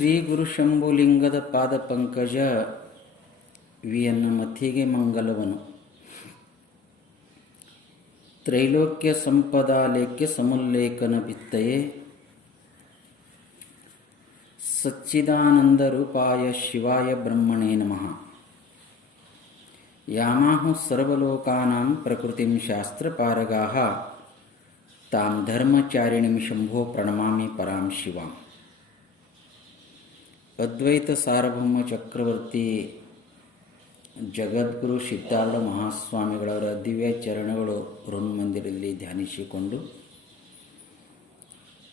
ಶ್ರೀ ಗುರು ಶಂಭುಲಿಂಗದ ಪಾದ ಪಂಕಜ ವಿಯನ್ನ ಮಥಿಗೆ ಮಂಗಲವನು ತ್ರೈಲೋಕ್ಯ ಸಂಪದಾಲೇಖ್ಯ ಸಮುಲ್ಲೇಖನ ಬಿತ್ತಯೇ ಸಚ್ಚಿದಾನಂದ ರೂಪಾಯ ಶಿವಾಯ ಬ್ರಹ್ಮಣೇ ನಮಃ. ಯಾಮಾಹು ಸರ್ವಲೋಕಾನಾಂ ಪ್ರಕೃತಿಂ ಶಾಸ್ತ್ರಪಾರಗಾಃ ತಾಂ ಧರ್ಮಚಾರಿಣಿಂ ಶಂಭೋ ಪ್ರಣಮಾಮಿ ಪರಾಂ ಶಿವಾಂ. ಅದ್ವೈತ ಸಾರ್ವಭೌಮ ಚಕ್ರವರ್ತಿ ಜಗದ್ಗುರು ಸಿದ್ಧಾರೂಢ ಮಹಾಸ್ವಾಮಿಗಳವರ ದಿವ್ಯ ಚರಣಗಳು ಋನ್ಮಂದಿರಲ್ಲಿ ಧ್ಯಾನಿಸಿಕೊಂಡು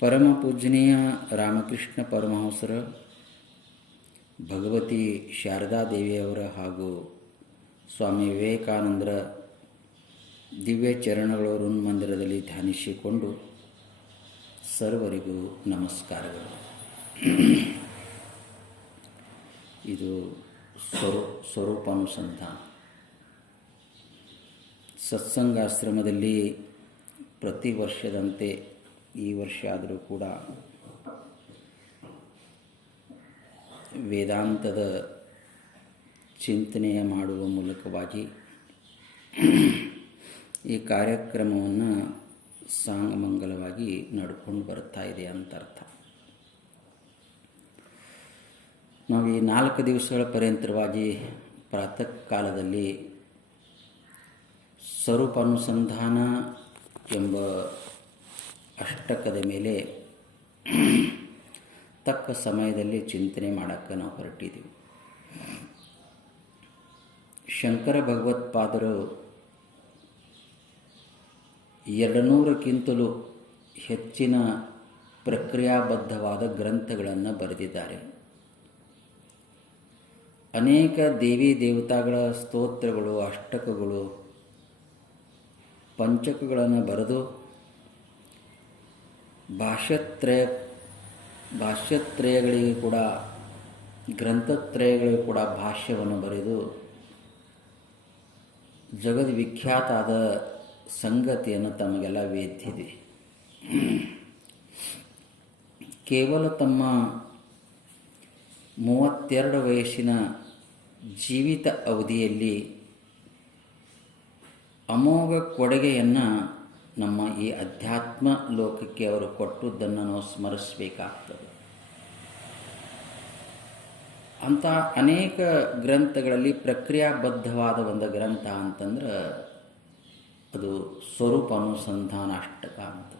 ಪರಮ ಪೂಜನೀಯ ರಾಮಕೃಷ್ಣ ಪರಮಹಂಸರ, ಭಗವತಿ ಶಾರದಾದೇವಿಯವರ ಹಾಗೂ ಸ್ವಾಮಿ ವಿವೇಕಾನಂದರ ದಿವ್ಯ ಚರಣಗಳು ಋನ್ಮಂದಿರದಲ್ಲಿ ಧ್ಯಾನಿಸಿಕೊಂಡು ಸರ್ವರಿಗೂ ನಮಸ್ಕಾರಗಳು. ಇದು ಸ್ವರೂಪಾನುಸಂಧಾನ. ಸತ್ಸಂಗಾಶ್ರಮದಲ್ಲಿ ಪ್ರತಿ ವರ್ಷದಂತೆ ಈ ವರ್ಷ ಆದರೂ ಕೂಡ ವೇದಾಂತದ ಚಿಂತನೆಯ ಮಾಡುವ ಮೂಲಕವಾಗಿ ಈ ಕಾರ್ಯಕ್ರಮವನ್ನು ಸಾಂಗಮಂಗಲವಾಗಿ ನಡ್ಕೊಂಡು ಬರ್ತಾ ಇದೆ ಅಂತ ಅರ್ಥ. ನಾವು ಈ 4 ದಿವಸಗಳ ಪರ್ಯಂತರವಾಗಿ ಪ್ರಾತಃ ಕಾಲದಲ್ಲಿ ಸ್ವರೂಪಾನುಸಂಧಾನ ಎಂಬ ಅಷ್ಟಕದ ಮೇಲೆ ತಕ್ಕ ಸಮಯದಲ್ಲಿ ಚಿಂತನೆ ಮಾಡೋಕ್ಕೆ ನಾವು ಹೊರಟಿದ್ದೀವಿ. ಶಂಕರ ಭಗವತ್ಪಾದರು 200ಕ್ಕಿಂತಲೂ ಹೆಚ್ಚಿನ ಪ್ರಕ್ರಿಯಾಬದ್ಧವಾದ ಗ್ರಂಥಗಳನ್ನು ಬರೆದಿದ್ದಾರೆ. ಅನೇಕ ದೇವಿ ದೇವತಾಗಳ ಸ್ತೋತ್ರಗಳು, ಅಷ್ಟಕಗಳು, ಪಂಚಕಗಳನ್ನು ಬರೆದು ಭಾಷ್ಯತ್ರಯಗಳಿಗೆ ಕೂಡ, ಗ್ರಂಥತ್ರಯಗಳಿಗೆ ಕೂಡ ಭಾಷ್ಯವನ್ನು ಬರೆದು ಜಗದ್ವಿಖ್ಯಾತ ಆದ ಸಂಗತಿಯನ್ನು ತಮಗೆಲ್ಲ ವೇದ್ಯದೆ. ಕೇವಲ ತಮ್ಮ 32 ವಯಸ್ಸಿನ ಜೀವಿತ ಅವಧಿಯಲ್ಲಿ ಅಮೋಘ ಕೊಡುಗೆಯನ್ನು ನಮ್ಮ ಈ ಅಧ್ಯಾತ್ಮ ಲೋಕಕ್ಕೆ ಅವರು ಕೊಟ್ಟದ್ದನ್ನು ನಾವು ಸ್ಮರಿಸಬೇಕಾಗ್ತದೆ. ಅಂಥ ಅನೇಕ ಗ್ರಂಥಗಳಲ್ಲಿ ಪ್ರಕ್ರಿಯಾಬದ್ಧವಾದ ಒಂದು ಗ್ರಂಥ ಅಂತಂದ್ರೆ ಅದು ಸ್ವರೂಪಾನುಸಂಧಾನ ಅಷ್ಟಕ ಅಂತ.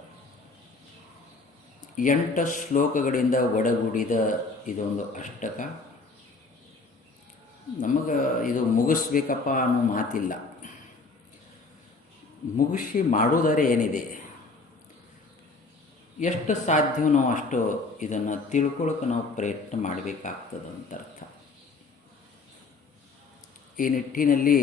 8 ಶ್ಲೋಕಗಳಿಂದ ಒಡಗೂಡಿದ ಇದೊಂದು ಅಷ್ಟಕ. ನಮಗೆ ಇದು ಮುಗಿಸ್ಬೇಕಪ್ಪ ಅನ್ನೋ ಮಾತಿಲ್ಲ. ಮುಗಿಸಿ ಮಾಡೋದರೆ ಏನಿದೆ, ಎಷ್ಟು ಸಾಧ್ಯವೋ ನಾವು ಅಷ್ಟು ಇದನ್ನು ತಿಳ್ಕೊಳ್ಳೋಕೆ ನಾವು ಪ್ರಯತ್ನ ಮಾಡಬೇಕಾಗ್ತದೆ ಅಂತ ಅರ್ಥ. ಈ ನಿಟ್ಟಿನಲ್ಲಿ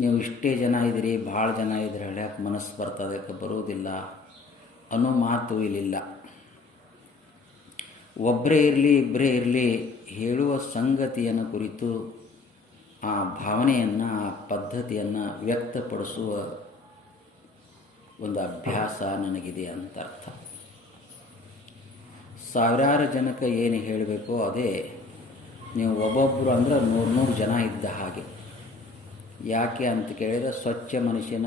ನೀವು ಇಷ್ಟೇ ಜನ ಇದ್ದೀರಿ, ಭಾಳ ಜನ ಇದ್ರೆ ಹೇಳ್ಯಾಕೆ ಮನಸ್ಸು ಬರ್ತದೆ, ಬರೋದಿಲ್ಲ ಅನ್ನೋ ಮಾತು ಇಲ್ಲಿಲ್ಲ. ಒಬ್ಬರೇ ಇರಲಿ ಇಬ್ಬರೇ ಇರಲಿ, ಹೇಳುವ ಸಂಗತಿಯನ್ನು ಕುರಿತು ಆ ಭಾವನೆಯನ್ನು, ಆ ಪದ್ಧತಿಯನ್ನು ವ್ಯಕ್ತಪಡಿಸುವ ಒಂದು ಅಭ್ಯಾಸ ನನಗಿದೆ ಅಂತ ಅರ್ಥ. ಸಾವಿರಾರು ಜನಕ್ಕೆ ಏನು ಹೇಳಬೇಕೋ ಅದೇ ನೀವು ಒಬ್ಬೊಬ್ಬರು ಅಂದ್ರೆ 100 ಜನ ಇದ್ದ ಹಾಗೆ. ಯಾಕೆ ಅಂತ ಕೇಳಿದರೆ ಸ್ವಚ್ಛ ಮನುಷ್ಯನ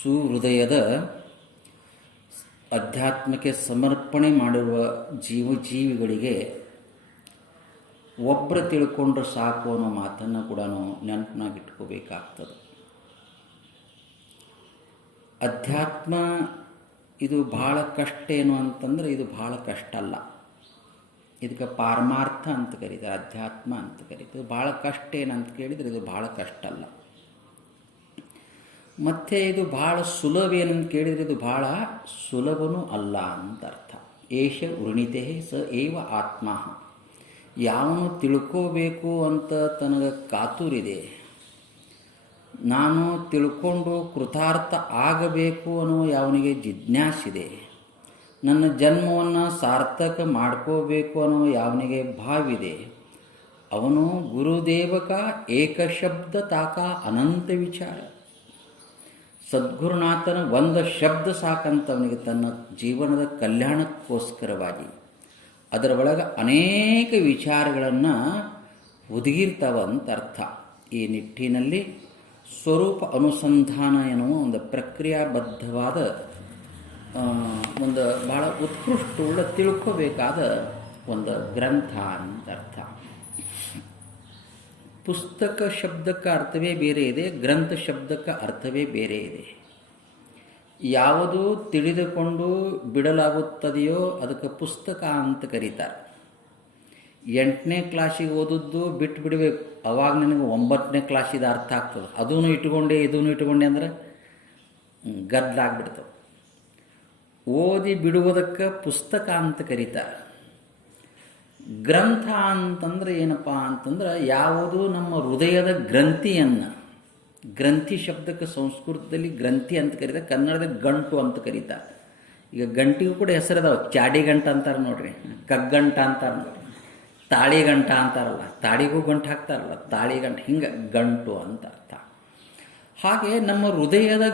ಸುಹೃದಯದ ಅಧ್ಯಾತ್ಮಕ್ಕೆ ಸಮರ್ಪಣೆ ಮಾಡಿರುವ ಜೀವಿಗಳಿಗೆ ಒಬ್ಬರು ತಿಳ್ಕೊಂಡ್ರೆ ಸಾಕು ಅನ್ನೋ ಮಾತನ್ನು ಕೂಡ ನಾವು ನೆನಪಿನಾಗಿಟ್ಕೋಬೇಕಾಗ್ತದೆ. ಅಧ್ಯಾತ್ಮ ಇದು ಭಾಳ ಕಷ್ಟ ಏನು ಅಂತಂದರೆ ಇದು ಭಾಳ ಕಷ್ಟ ಅಲ್ಲ. ಇದಕ್ಕೆ ಪಾರಮಾರ್ಥ ಅಂತ ಕರೀತಾರೆ, ಅಧ್ಯಾತ್ಮ ಅಂತ ಕರೀತಾರೆ. ಭಾಳ ಕಷ್ಟ ಏನಂತ ಕೇಳಿದರೆ ಇದು ಭಾಳ ಕಷ್ಟ ಅಲ್ಲ. ಮತ್ತು ಇದು ಭಾಳ ಸುಲಭ ಏನಂತ ಕೇಳಿದರೆ ಇದು ಭಾಳ ಸುಲಭನೂ ಅಲ್ಲ ಅಂತ ಅರ್ಥ. ಏಷ ವೃಣಿತೆ ಸ ಏವ ಆತ್ಮ. ಯಾವನು ತಿಳ್ಕೋಬೇಕು ಅಂತ ತನಗೆ ಕಾತುರಿದೆ, ನಾನು ತಿಳ್ಕೊಂಡು ಕೃತಾರ್ಥ ಆಗಬೇಕು ಅನ್ನೋ ಯಾವನಿಗೆ ಜಿಜ್ಞಾಸಿದೆ, ನನ್ನ ಜನ್ಮವನ್ನು ಸಾರ್ಥಕ ಮಾಡ್ಕೋಬೇಕು ಅನ್ನೋ ಯಾವನಿಗೆ ಭಾವಿದೆ, ಅವನು ಗುರುದೇವಕ ಏಕಶಬ್ದ ತಾಕ ಅನಂತ ವಿಚಾರ. ಸದ್ಗುರುನಾಥನ ಒಂದು ಶಬ್ದ ಸಾಕಂತವನಿಗೆ ತನ್ನ ಜೀವನದ ಕಲ್ಯಾಣಕ್ಕೋಸ್ಕರವಾಗಿ ಅದರ ಒಳಗೆ ಅನೇಕ ವಿಚಾರಗಳನ್ನು ಒದಗಿರ್ತಾವಂತ ಅರ್ಥ. ಈ ನಿಟ್ಟಿನಲ್ಲಿ ಸ್ವರೂಪ ಅನುಸಂಧಾನ ಎನ್ನುವ ಒಂದು ಪ್ರಕ್ರಿಯಾಬದ್ಧವಾದ ಒಂದು ಬಹಳ ಉತ್ಕೃಷ್ಟವುಳ್ಳ ತಿಳ್ಕೋಬೇಕಾದ ಒಂದು ಗ್ರಂಥ ಅಂತ ಅರ್ಥ. ಪುಸ್ತಕ ಶಬ್ದಕ್ಕೆ ಅರ್ಥವೇ ಬೇರೆ ಇದೆ, ಗ್ರಂಥ ಶಬ್ದಕ್ಕೆ ಅರ್ಥವೇ ಬೇರೆ ಇದೆ. ಯಾವುದು ತಿಳಿದುಕೊಂಡು ಬಿಡಲಾಗುತ್ತದೆಯೋ ಅದಕ್ಕೆ ಪುಸ್ತಕ ಅಂತ ಕರೀತಾರೆ. 8ನೇ ಕ್ಲಾಸಿಗೆ ಓದದ್ದು ಬಿಟ್ಟು ಬಿಡಬೇಕು, ಅವಾಗ ನನಗೆ 9ನೇ ಕ್ಲಾಸಿದ ಅರ್ಥ ಆಗ್ತದೆ. ಅದೂ ಇಟ್ಕೊಂಡೆ ಇದೂ ಇಟ್ಕೊಂಡೆ ಅಂದರೆ ಗದ್ದಲಾಗ್ಬಿಡ್ತವೆ. ಓದಿ ಬಿಡುವುದಕ್ಕೆ ಪುಸ್ತಕ ಅಂತ ಕರೀತಾರೆ. ಗ್ರಂಥ ಅಂತಂದ್ರೆ ಏನಪ್ಪ ಅಂತಂದ್ರೆ ಯಾವುದು ನಮ್ಮ ಹೃದಯದ ಗ್ರಂಥಿಯನ್ನು, ಗ್ರಂಥಿ ಶಬ್ದಕ್ಕೆ ಸಂಸ್ಕೃತದಲ್ಲಿ ಗ್ರಂಥಿ ಅಂತ ಕರೀತಾರೆ, ಕನ್ನಡದಲ್ಲಿ ಗಂಟು ಅಂತ ಕರೀತಾರೆ. ಈಗ ಗಂಟಿಗೂ ಕೂಡ ಹೆಸರದಾವ, ಚಾಡಿ ಗಂಟ ಅಂತಾರೆ ನೋಡ್ರಿ, ಕಗ್ಗಂಟ ಅಂತಾರೆ ನೋಡ್ರಿ, ತಾಳಿ ಗಂಟ ಅಂತಾರಲ್ಲ, ತಾಳಿಗೂ ಗಂಟು ಹಾಕ್ತಾರಲ್ಲ, ತಾಳಿ ಗಂಟು, ಹಿಂಗೆ ಗಂಟು ಅಂತ ಅರ್ಥ. ಹಾಗೆ ನಮ್ಮ ಹೃದಯದ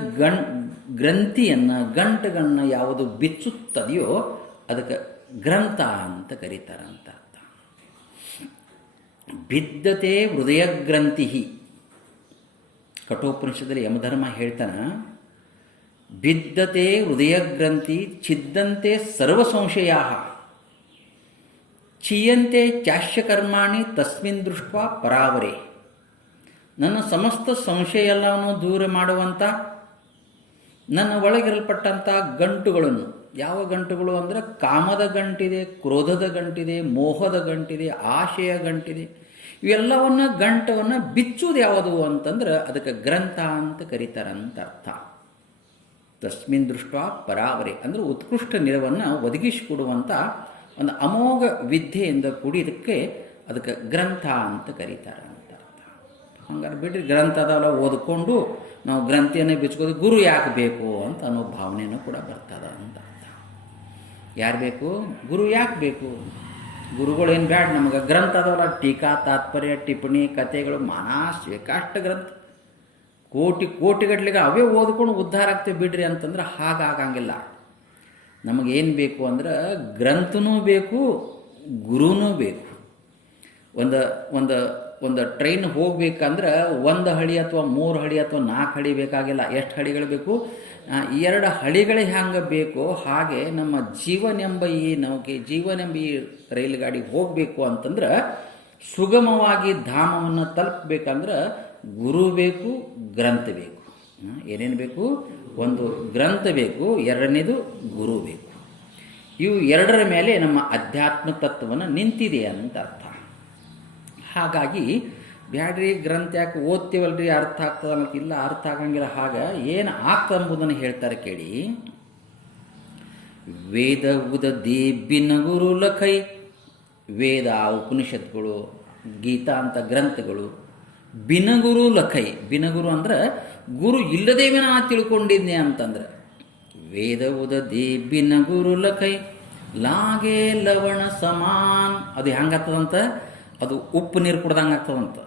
ಗ್ರಂಥಿಯನ್ನು, ಗಂಟುಗಳನ್ನ ಯಾವುದು ಬಿಚ್ಚುತ್ತದೆಯೋ ಅದಕ್ಕೆ ಗ್ರಂಥ ಅಂತ ಕರೀತಾರಂತ ಅರ್ಥ. ಬಿದ್ದತೆ ಹೃದಯ ಗ್ರಂಥಿ. ಕಠೋಪನಿಷದಲ್ಲಿ ಯಮಧರ್ಮ ಹೇಳ್ತಾನ, ಬಿದ್ದತೆ ಹೃದಯ ಗ್ರಂಥಿ ಛಿದ್ದಂತೆ ಸರ್ವ ಸಂಶಯಾ ಚೀಯಂತೆ ಚಾಶ್ಯಕರ್ಮಾಣಿ ತಸ್ಮಿನ್ ದೃಷ್ಟ ಪರಾವರೆ. ನನ್ನ ಸಮಸ್ತ ಸಂಶಯ ಎಲ್ಲವನ್ನು ದೂರ ಮಾಡುವಂಥ ನನ್ನ ಒಳಗಿರಲ್ಪಟ್ಟಂಥ ಗಂಟುಗಳನ್ನು, ಯಾವ ಗಂಟುಗಳು ಅಂದರೆ ಕಾಮದ ಗಂಟಿದೆ, ಕ್ರೋಧದ ಗಂಟಿದೆ, ಮೋಹದ ಗಂಟಿದೆ, ಆಶಯ ಗಂಟಿದೆ, ಇವೆಲ್ಲವನ್ನ ಗಂಟವನ್ನು ಬಿಚ್ಚುವುದು ಯಾವುದು ಅಂತಂದ್ರೆ ಅದಕ್ಕೆ ಗ್ರಂಥ ಅಂತ ಕರೀತಾರಂತ ಅರ್ಥ. ತಸ್ಮಿನ್ ದೃಷ್ಟ ಪರಾವರೆ ಅಂದರೆ ಉತ್ಕೃಷ್ಟ ನಿಲವನ್ನು ಒದಗಿಸಿಕೊಡುವಂಥ ಒಂದು ಅಮೋಘ ವಿದ್ಯೆಯಿಂದ ಕೂಡಿದಕ್ಕೆ ಅದಕ್ಕೆ ಗ್ರಂಥ ಅಂತ ಕರೀತಾರೆ ಅಂತ ಅರ್ಥ. ಹಂಗಾರೆ ಬಿಡ್ರಿ, ಗ್ರಂಥ ಅದೆಲ್ಲ ಓದ್ಕೊಂಡು ನಾವು ಗ್ರಂಥಿಯನ್ನೇ ಬಿಚ್ಕೋದು ಗುರು ಯಾಕೆ ಬೇಕು ಅಂತ ಅನ್ನೋ ಭಾವನೆಯೂ ಕೂಡ ಬರ್ತದ ಅಂತ ಅರ್ಥ. ಯಾರು ಬೇಕು? ಗುರು ಯಾಕೆ ಬೇಕು? ಗುರುಗಳು ಏನು ಬ್ಯಾಡ ನಮಗೆ. ಗ್ರಂಥ ಅದವಲ್ಲ, ಟೀಕಾ ತಾತ್ಪರ್ಯ ಟಿಪ್ಪಣಿ ಕಥೆಗಳು ಮಾನಾಸ್ ಬೇಕಾಷ್ಟ ಗ್ರಂಥ, ಕೋಟಿಗಟ್ಟಲೆಗೆ ಅವೇ ಓದ್ಕೊಂಡು ಉದ್ಧಾರ ಆಗ್ತೇವೆ ಬಿಡ್ರಿ ಅಂತಂದ್ರೆ ಹಾಗಾಗಂಗಿಲ್ಲ. ನಮಗೇನು ಬೇಕು ಅಂದ್ರೆ ಗ್ರಂಥನೂ ಬೇಕು, ಗುರುನೂ ಬೇಕು. ಒಂದು ಟ್ರೈನ್ ಹೋಗ್ಬೇಕಂದ್ರೆ 1 ಹಳಿ ಅಥವಾ 3 ಹಳಿ ಅಥವಾ 4 ಹಳಿ ಬೇಕಾಗಿಲ್ಲ. ಎಷ್ಟು ಹಳಿಗಳು ಬೇಕು? 2 ಹಳಿಗಳು ಹೆಂಗೆ ಬೇಕು ಹಾಗೆ ನಮ್ಮ ಜೀವನೆಂಬ ಈ ನೌಕೆ, ಜೀವನೆಂಬ ಈ ರೈಲು ಗಾಡಿ ಹೋಗಬೇಕು ಅಂತಂದ್ರೆ, ಸುಗಮವಾಗಿ ಧಾಮವನ್ನು ತಲುಪಬೇಕಂದ್ರೆ ಗುರು ಬೇಕು, ಗ್ರಂಥ ಬೇಕು. ಏನೇನು ಬೇಕು? ಒಂದು ಗ್ರಂಥ ಬೇಕು, ಎರಡನೇದು ಗುರು ಬೇಕು. ಇವು ಎರಡರ ಮೇಲೆ ನಮ್ಮ ಅಧ್ಯಾತ್ಮ ತತ್ವವನ್ನು ನಿಂತಿದೆ ಅಂತ ಅರ್ಥ. ಹಾಗಾಗಿ ಬ್ಯಾಡ್ರಿ ಗ್ರಂಥ ಯಾಕೆ ಓದ್ತೀವಲ್ರಿ ಅರ್ಥ ಆಗ್ತದ ಅನ್ನೋಕೆ, ಇಲ್ಲ ಅರ್ಥ ಆಗಂಗಿಲ್ಲ. ಹಾಗ ಏನು ಆಗ್ತದೆ ಎಂಬುದನ್ನು ಹೇಳ್ತಾರೆ ಕೇಳಿ. ವೇದ ಉದದಿ ಬಿನಗುರು ಲಖೈ. ವೇದ ಉಪನಿಷತ್ಗಳು, ಗೀತಾ ಅಂತ ಗ್ರಂಥಗಳು, ಬಿನಗುರು ಲಖೈ. ಬಿನಗುರು ಅಂದ್ರೆ ಗುರು ಇಲ್ಲದೇವೆ ನಾ ತಿಳ್ಕೊಂಡಿದ್ನೆ ಅಂತಂದ್ರೆ. ವೇದ ಉದದಿ ಬಿನಗುರು ಲಖೈ ಲಾಗೆ ಲವಣ ಸಮಾನ್. ಅದು ಹೆಂಗಾಗ್ತದಂತ? ಅದು ಉಪ್ಪು ನೀರು ಕುಡ್ದಂಗೆ ಆಗ್ತದಂತ.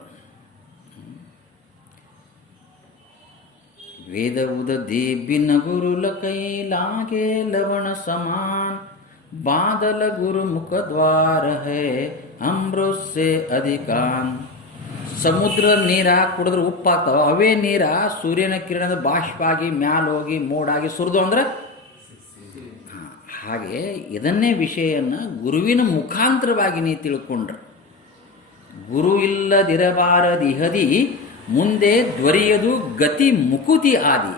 ವೇದ ಉದದಿ ಬಿನಗುರು ಲಖೈ ಲಾಗೆ ಲವಣ ಸಮಾನ್ ಬಾದಲ ಗುರು ಮುಖದ್ವಾರ ಹೇ ಅಮೃತ್ ಸೆ ಅಧಿಕಾನ್. ಸಮುದ್ರ ನೀರ ಕುಡಿದ್ರೆ ಉಪ್ಪಾಗ್ತಾವ, ಅವೇ ನೀರ ಸೂರ್ಯನ ಕಿರಣದ ಬಾಷ್ಪಾಗಿ ಮ್ಯಾಲ ಹೋಗಿ ಮೋಡಾಗಿ ಸುರಿದು ಅಂದ್ರೆ ಹಾಗೆ ಇದನ್ನೇ ವಿಷಯವನ್ನು ಗುರುವಿನ ಮುಖಾಂತರವಾಗಿ ನೀ ತಿಳ್ಕೊಂಡ್ರೆ, ಗುರು ಇಲ್ಲದಿರಬಾರದಿಹದಿ ಮುಂದೆ ದೊರೆಯದು ಗತಿ ಮುಕುತಿ ಆದಿ.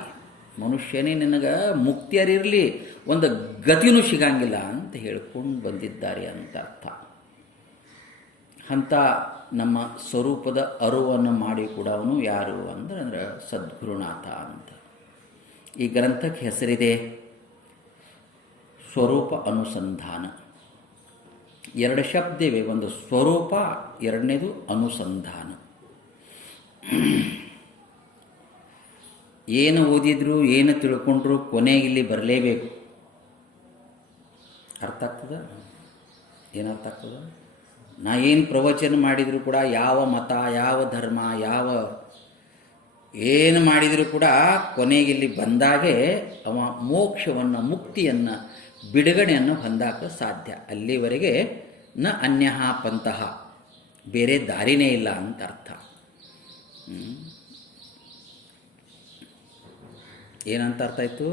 ಮನುಷ್ಯನೇ ನಿನಗೆ ಮುಕ್ತಿಯರಿರಲಿ, ಒಂದು ಗತಿನೂ ಸಿಗಂಗಿಲ್ಲ ಅಂತ ಹೇಳ್ಕೊಂಡು ಬಂದಿದ್ದಾರೆ ಅಂತ ಅರ್ಥ. ಅಂಥ ನಮ್ಮ ಸ್ವರೂಪದ ಅರಿವನ್ನು ಮಾಡಿ ಕೂಡ ಅವನು ಯಾರು ಅಂದ್ರೆ ಸದ್ಗುರುನಾಥ ಅಂತ. ಈ ಗ್ರಂಥಕ್ಕೆ ಹೆಸರಿದೆ ಸ್ವರೂಪ ಅನುಸಂಧಾನ. 2 ಶಬ್ದ ಇವೆ, ಒಂದು ಸ್ವರೂಪ, ಎರಡನೇದು ಅನುಸಂಧಾನ. ಏನು ಓದಿದ್ರು ಏನು ತಿಳ್ಕೊಂಡ್ರು ಕೊನೆಗೆ ಇಲ್ಲಿ ಬರಲೇಬೇಕು. ಅರ್ಥ ಆಗ್ತದ? ಏನರ್ಥ ಆಗ್ತದ? ನಾ ಏನು ಪ್ರವಚನ ಮಾಡಿದರೂ ಕೂಡ ಯಾವ ಮತ, ಯಾವ ಧರ್ಮ, ಯಾವ ಏನು ಮಾಡಿದರೂ ಕೂಡ ಕೊನೆಗಿಲ್ಲಿ ಬಂದಾಗೆ ಅವ ಮೋಕ್ಷವನ್ನು, ಮುಕ್ತಿಯನ್ನು, ಬಿಡುಗಡೆಯನ್ನು ಹೊಂದಾಕ ಸಾಧ್ಯ. ಅಲ್ಲಿವರೆಗೆ ನ ಅನ್ಯಃ ಪಂಥಃ, ಬೇರೆ ದಾರಿನೇ ಇಲ್ಲ ಅಂತ ಅರ್ಥ. ಏನಂತ ಅರ್ಥ ಆಯಿತು?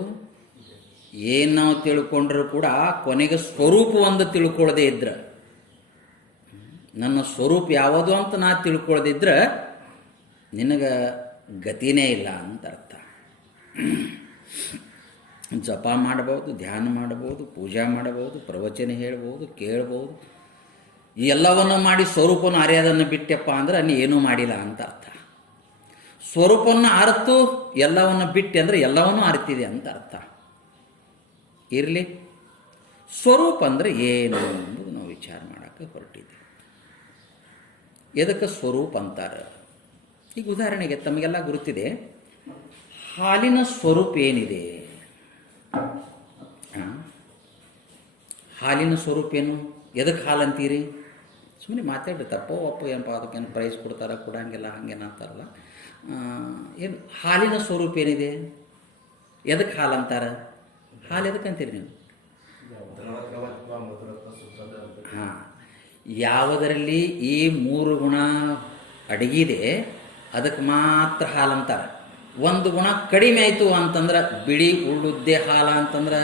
ಏನು ನಾವು ತಿಳ್ಕೊಂಡ್ರೂ ಕೂಡ ಕೊನೆಗೆ ಸ್ವರೂಪ ಒಂದು ತಿಳ್ಕೊಳ್ಳದೆ ಇದ್ರೆ, ನನ್ನ ಸ್ವರೂಪ ಯಾವುದು ಅಂತ ನಾ ತಿಳ್ಕೊಳ್ಳದಿದ್ರೆ ನಿನಗೆ ಗತಿನೇ ಇಲ್ಲ ಅಂತ ಅರ್ಥ. ಜಪ ಮಾಡಬಹುದು, ಧ್ಯಾನ ಮಾಡಬಹುದು, ಪೂಜಾ ಮಾಡಬಹುದು, ಪ್ರವಚನ ಹೇಳ್ಬೋದು, ಕೇಳ್ಬೋದು, ಈ ಎಲ್ಲವನ್ನು ಮಾಡಿ ಸ್ವರೂಪವನ್ನು ಅರಿಯೋದನ್ನು ಬಿಟ್ಟೆಪ್ಪ ಅಂದ್ರೆ ನೀ ಏನೂ ಮಾಡಿಲ್ಲ ಅಂತ ಅರ್ಥ. ಸ್ವರೂಪವನ್ನು ಅರ್ತು ಎಲ್ಲವನ್ನು ಬಿಟ್ಟೆ ಅಂದರೆ ಎಲ್ಲವನ್ನೂ ಅರಿತಿದೆ ಅಂತ ಅರ್ಥ. ಇರಲಿ, ಸ್ವರೂಪ ಅಂದರೆ ಏನು ಎಂಬುದು ನಾವು ವಿಚಾರ ಮಾಡೋಕ್ಕೆ ಹೊರಟಿದ್ದೀವಿ. ಎದಕ್ಕೆ ಸ್ವರೂಪ ಅಂತಾರೆ? ಈಗ ಉದಾಹರಣೆಗೆ ತಮಗೆಲ್ಲ ಗುರುತಿದೆ, ಹಾಲಿನ ಸ್ವರೂಪ ಏನಿದೆ? ಹಾಲಿನ ಸ್ವರೂಪ ಏನು? ಎದಕ್ಕೆ ಹಾಲು ಅಂತೀರಿ? ಸುಮ್ಮನೆ ಮಾತಾಡ್ರಿ, ತಪ್ಪೋ ಅಪ್ಪೋ ಏನಪ್ಪ ಅದಕ್ಕೇನು ಪ್ರೈಸ್ ಕೊಡ್ತಾರ, ಕೊಡಂಗಿಲ್ಲ, ಹಂಗೇನು ಅಂತಾರಲ್ಲ. ಏನು ಹಾಲಿನ ಸ್ವರೂಪ ಏನಿದೆ? ಎದಕ್ಕೆ ಹಾಲು ಅಂತಾರೆ? ಹಾಲು ಎದಕ್ಕೆ ಅಂತೀರಿ ನೀವು? ಹಾಂ, ಯಾವುದರಲ್ಲಿ ಈ 3 ಗುಣ ಅಡಗಿದೆ ಅದಕ್ಕೆ ಮಾತ್ರ ಹಾಲು ಅಂತಾರೆ. ಒಂದು ಗುಣ ಕಡಿಮೆ ಆಯಿತು ಅಂತಂದ್ರೆ, ಬಿಳಿ ಉಳ್ಳುದ್ದೆ ಹಾಲು ಅಂತಂದ್ರೆ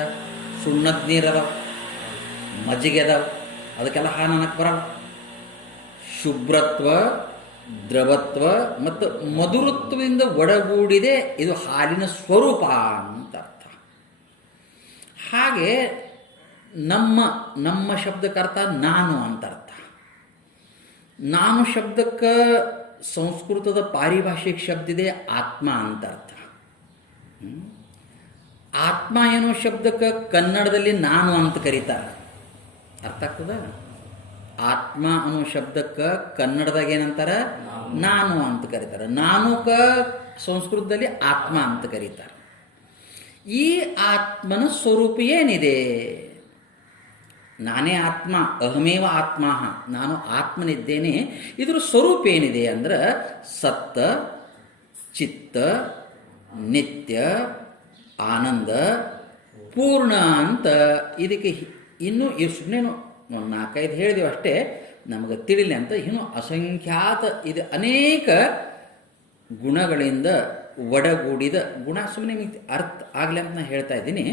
ಸುಣ್ಣದ ನೀರು ಅದಾವ, ಮಜ್ಜಿಗೆ ಅದಾವ, ಅದಕ್ಕೆಲ್ಲ ಹಾಲು ಅನ್ನಕ್ಕೆ ಬರಲ್ಲ. ಶುಭ್ರತ್ವ, ದ್ರವತ್ವ ಮತ್ತು ಮಧುರತ್ವದಿಂದ ಒಡಗೂಡಿದೆ ಇದು ಹಾಲಿನ ಸ್ವರೂಪ ಅಂತ ಅರ್ಥ. ಹಾಗೆ ನಮ್ಮ ಶಬ್ದಕ್ಕರ್ಥ ನಾನು ಅಂತ ಅರ್ಥ. ನಾನು ಶಬ್ದಕ್ಕೆ ಸಂಸ್ಕೃತದ ಪಾರಿಭಾಷಿಕ ಶಬ್ದ ಇದೆ ಆತ್ಮ ಅಂತ ಅರ್ಥ. ಆತ್ಮ ಏನೋ ಶಬ್ದಕ್ಕೆ ಕನ್ನಡದಲ್ಲಿ ನಾನು ಅಂತ ಕರೀತಾರೆ. ಅರ್ಥ ಆಗ್ತದ? ಆತ್ಮ ಅನ್ನೋ ಶಬ್ದಕ್ಕೆ ಕನ್ನಡದಾಗ ಏನಂತಾರೆ? ನಾನು ಅಂತ ಕರೀತಾರೆ. ನಾನುಕ ಸಂಸ್ಕೃತದಲ್ಲಿ ಆತ್ಮ ಅಂತ ಕರೀತಾರೆ. ಈ ಆತ್ಮನ ಸ್ವರೂಪ ಏನಿದೆ? ನಾನೇ ಆತ್ಮ, ಅಹಮೇವ ಆತ್ಮ, ನಾನು ಆತ್ಮನಿದ್ದೇನೆ. ಇದರ ಸ್ವರೂಪ ಏನಿದೆ ಅಂದ್ರೆ ಸತ್ತ, ಚಿತ್ತ, ನಿತ್ಯ, ಆನಂದ, ಪೂರ್ಣ ಅಂತ. ಇದಕ್ಕೆ ಇನ್ನೂ ಸುಮ್ಮನೆ 4-5 ಹೇಳಿದೆವು ಅಷ್ಟೇ, ನಮಗೆ ತಿಳಿಲಿ ಅಂತ. ಇನ್ನೂ ಅಸಂಖ್ಯಾತ ಇದು ಅನೇಕ ಗುಣಗಳಿಂದ ಒಡಗೂಡಿದ ಗುಣ. ಸುಮ್ಮನೆ ನಿಮಗೆ ಅರ್ಥ ಆಗಲಿ ಅಂತ ನಾನು ಹೇಳ್ತಾ ಇದ್ದೀನಿ.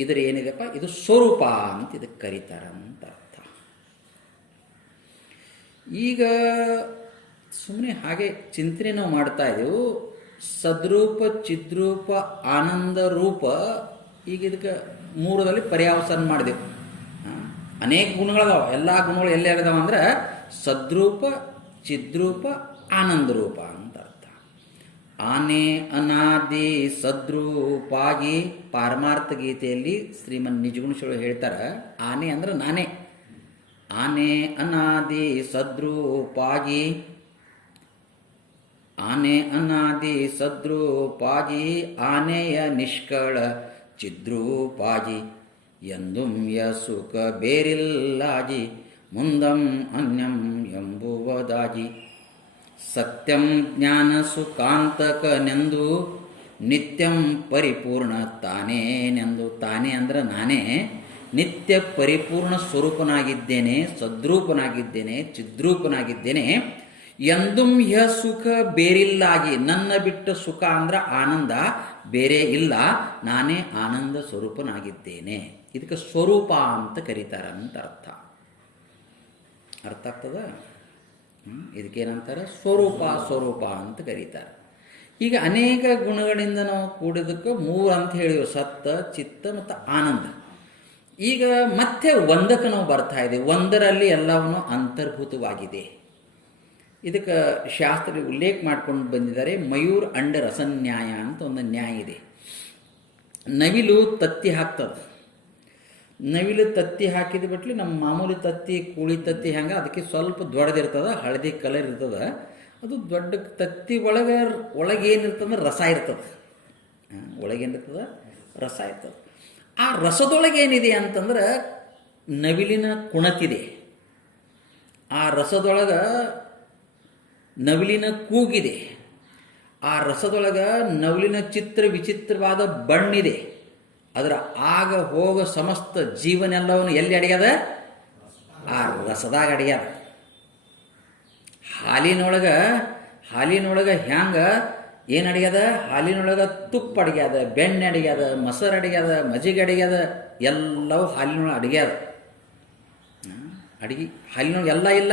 ಇದರ ಏನಿದೆಪ್ಪ, ಇದು ಸ್ವರೂಪ ಅಂತ ಇದಕ್ಕೆ ಕರೀತಾರೆ ಅಂತ ಅರ್ಥ. ಈಗ ಸುಮ್ಮನೆ ಹಾಗೆ ಚಿಂತನೆ ನಾವು ಮಾಡ್ತಾ ಇದ್ದೆವು. ಸದ್ರೂಪ, ಚಿದ್ರೂಪ, ಆನಂದ ರೂಪ. ಈಗ ಇದಕ್ಕೆ 3ರಲ್ಲಿ ಪರ್ಯಾವಸನ ಮಾಡಿದೆವು. ಅನೇಕ ಗುಣಗಳದಾವ. ಎಲ್ಲ ಗುಣಗಳು ಎಲ್ಲೆಲ್ಲದಾವ ಅಂದ್ರೆ ಸದ್ರೂಪ, ಚಿದ್ರೂಪ, ಆನಂದ ರೂಪ ಅಂತ ಅರ್ಥ. ಆನೆ ಅನಾದಿ ಸದ್ರೂಪಾಗಿ ಪಾರಮಾರ್ಥ ಗೀತೆಯಲ್ಲಿ ಶ್ರೀಮನ್ ನಿಜಗುಣೇಶ್ವರ ಹೇಳ್ತಾರೆ. ಆನೆ ಅಂದ್ರೆ ನಾನೇ. ಆನೆ ಅನಾದಿ ಸದ್ರೂಪಾಗಿ, ಆನೆ ಅನಾದಿ ಸದ್ರೂಪಾಗಿ, ಆನೆಯ ನಿಷ್ಕಳ ಚಿದ್ರೂಪಾಗಿ, ಎಂದುಂ ಸುಖ ಬೇರಿಲ್ಲಾಗಿ, ಮುಂದಂ ಅನ್ಯಂ ಎಂಬುವುದಾಗಿ, ಸತ್ಯಂ ಜ್ಞಾನ ಸುಖಾಂತಕನೆಂದು, ನಿತ್ಯಂ ಪರಿಪೂರ್ಣ ತಾನೇನೆಂದು. ತಾನೇ ಅಂದ್ರೆ ನಾನೇ, ನಿತ್ಯ ಪರಿಪೂರ್ಣ ಸ್ವರೂಪನಾಗಿದ್ದೇನೆ, ಸದ್ರೂಪನಾಗಿದ್ದೇನೆ, ಚಿದ್ರೂಪನಾಗಿದ್ದೇನೆ. ಎಂದುಂ ಸುಖ ಬೇರಿಲ್ಲಾಗಿ, ನನ್ನ ಬಿಟ್ಟ ಸುಖ ಅಂದ್ರೆ ಆನಂದ ಬೇರೆ ಇಲ್ಲ, ನಾನೇ ಆನಂದ ಸ್ವರೂಪನಾಗಿದ್ದೇನೆ. ಇದಕ್ಕೆ ಸ್ವರೂಪ ಅಂತ ಕರೀತಾರೆ ಅಂತ ಅರ್ಥ. ಅರ್ಥ ಆಗ್ತದ? ಇದಕ್ಕೇನಂತಾರೆ? ಸ್ವರೂಪ ಅಂತ ಕರೀತಾರೆ. ಈಗ ಅನೇಕ ಗುಣಗಳಿಂದ ನಾವು ಕೂಡಿದಕ್ಕೆ 3 ಅಂತ ಹೇಳಿವು, ಸತ್ತ, ಚಿತ್ತ ಮತ್ತು ಆನಂದ. ಈಗ ಮತ್ತೆ ಒಂದಕ್ಕೆ ನಾವು ಬರ್ತಾ ಇದ್ದೀವಿ. ಒಂದರಲ್ಲಿ ಎಲ್ಲವನ್ನು ಅಂತರ್ಭೂತವಾಗಿದೆ. ಇದಕ್ಕೆ ಶಾಸ್ತ್ರ ಉಲ್ಲೇಖ ಮಾಡ್ಕೊಂಡು ಬಂದಿದ್ದಾರೆ. ಮಯೂರ್ ಅಂಡ ರಸನ್ಯಾಯ ಅಂತ ಒಂದು ನ್ಯಾಯ ಇದೆ. ನವಿಲು ತತ್ತಿ ಹಾಕ್ತದೆ. ನವಿಲು ತತ್ತಿ ಹಾಕಿದ ಬಿಟ್ಲಿ ನಮ್ಮ ಮಾಮೂಲಿ ತತ್ತಿ, ಕೋಳಿ ತತ್ತಿ ಹೆಂಗೆ ಅದಕ್ಕೆ ಸ್ವಲ್ಪ ದೊಡ್ಡದಿರ್ತದೆ, ಹಳದಿ ಕಲರ್ ಇರ್ತದೆ. ಅದು ದೊಡ್ಡ ತತ್ತಿ ಒಳಗೇನಿರ್ತದೆ? ರಸ ಇರ್ತದೆ. ಒಳಗೇನಿರ್ತದೆ? ರಸ ಇರ್ತದೆ. ಆ ರಸದೊಳಗೇನಿದೆ ಅಂತಂದ್ರೆ ನವಿಲಿನ ಕುಣತಿದೆ. ಆ ರಸದೊಳಗೆ ನವಿಲಿನ ಕೂಗಿದೆ. ಆ ರಸದೊಳಗೆ ನವಲಿನ ಚಿತ್ರ ವಿಚಿತ್ರವಾದ ಬಣ್ಣಿದೆ. ಅದರ ಆಗ ಹೋಗ ಸಮಸ್ತ ಜೀವನೆಲ್ಲವನ್ನು ಎಲ್ಲಿ ಅಡಿಗ್ಯದ? ಆ ರಸದಾಗ ಅಡಿಗ್ಯದ. ಹಾಲಿನೊಳಗೆ ಹ್ಯಾಂಗ ಏನು ಅಡಿಗ್ಯದ? ಹಾಲಿನೊಳಗೆ ತುಪ್ಪ ಅಡಿಗ್ಯದ, ಬೆಣ್ಣೆ ಅಡಿಗ್ಯದ, ಮೊಸರು ಅಡಿಗ್ಯದ, ಮಜ್ಜಿಗೆ ಅಡಿಗ್ಯದ, ಎಲ್ಲವೂ ಹಾಲಿನೊಳಗೆ ಅಡಿಗ್ಯದ. ಹಾಲಿನೊಳಗೆ ಎಲ್ಲ ಇಲ್ಲ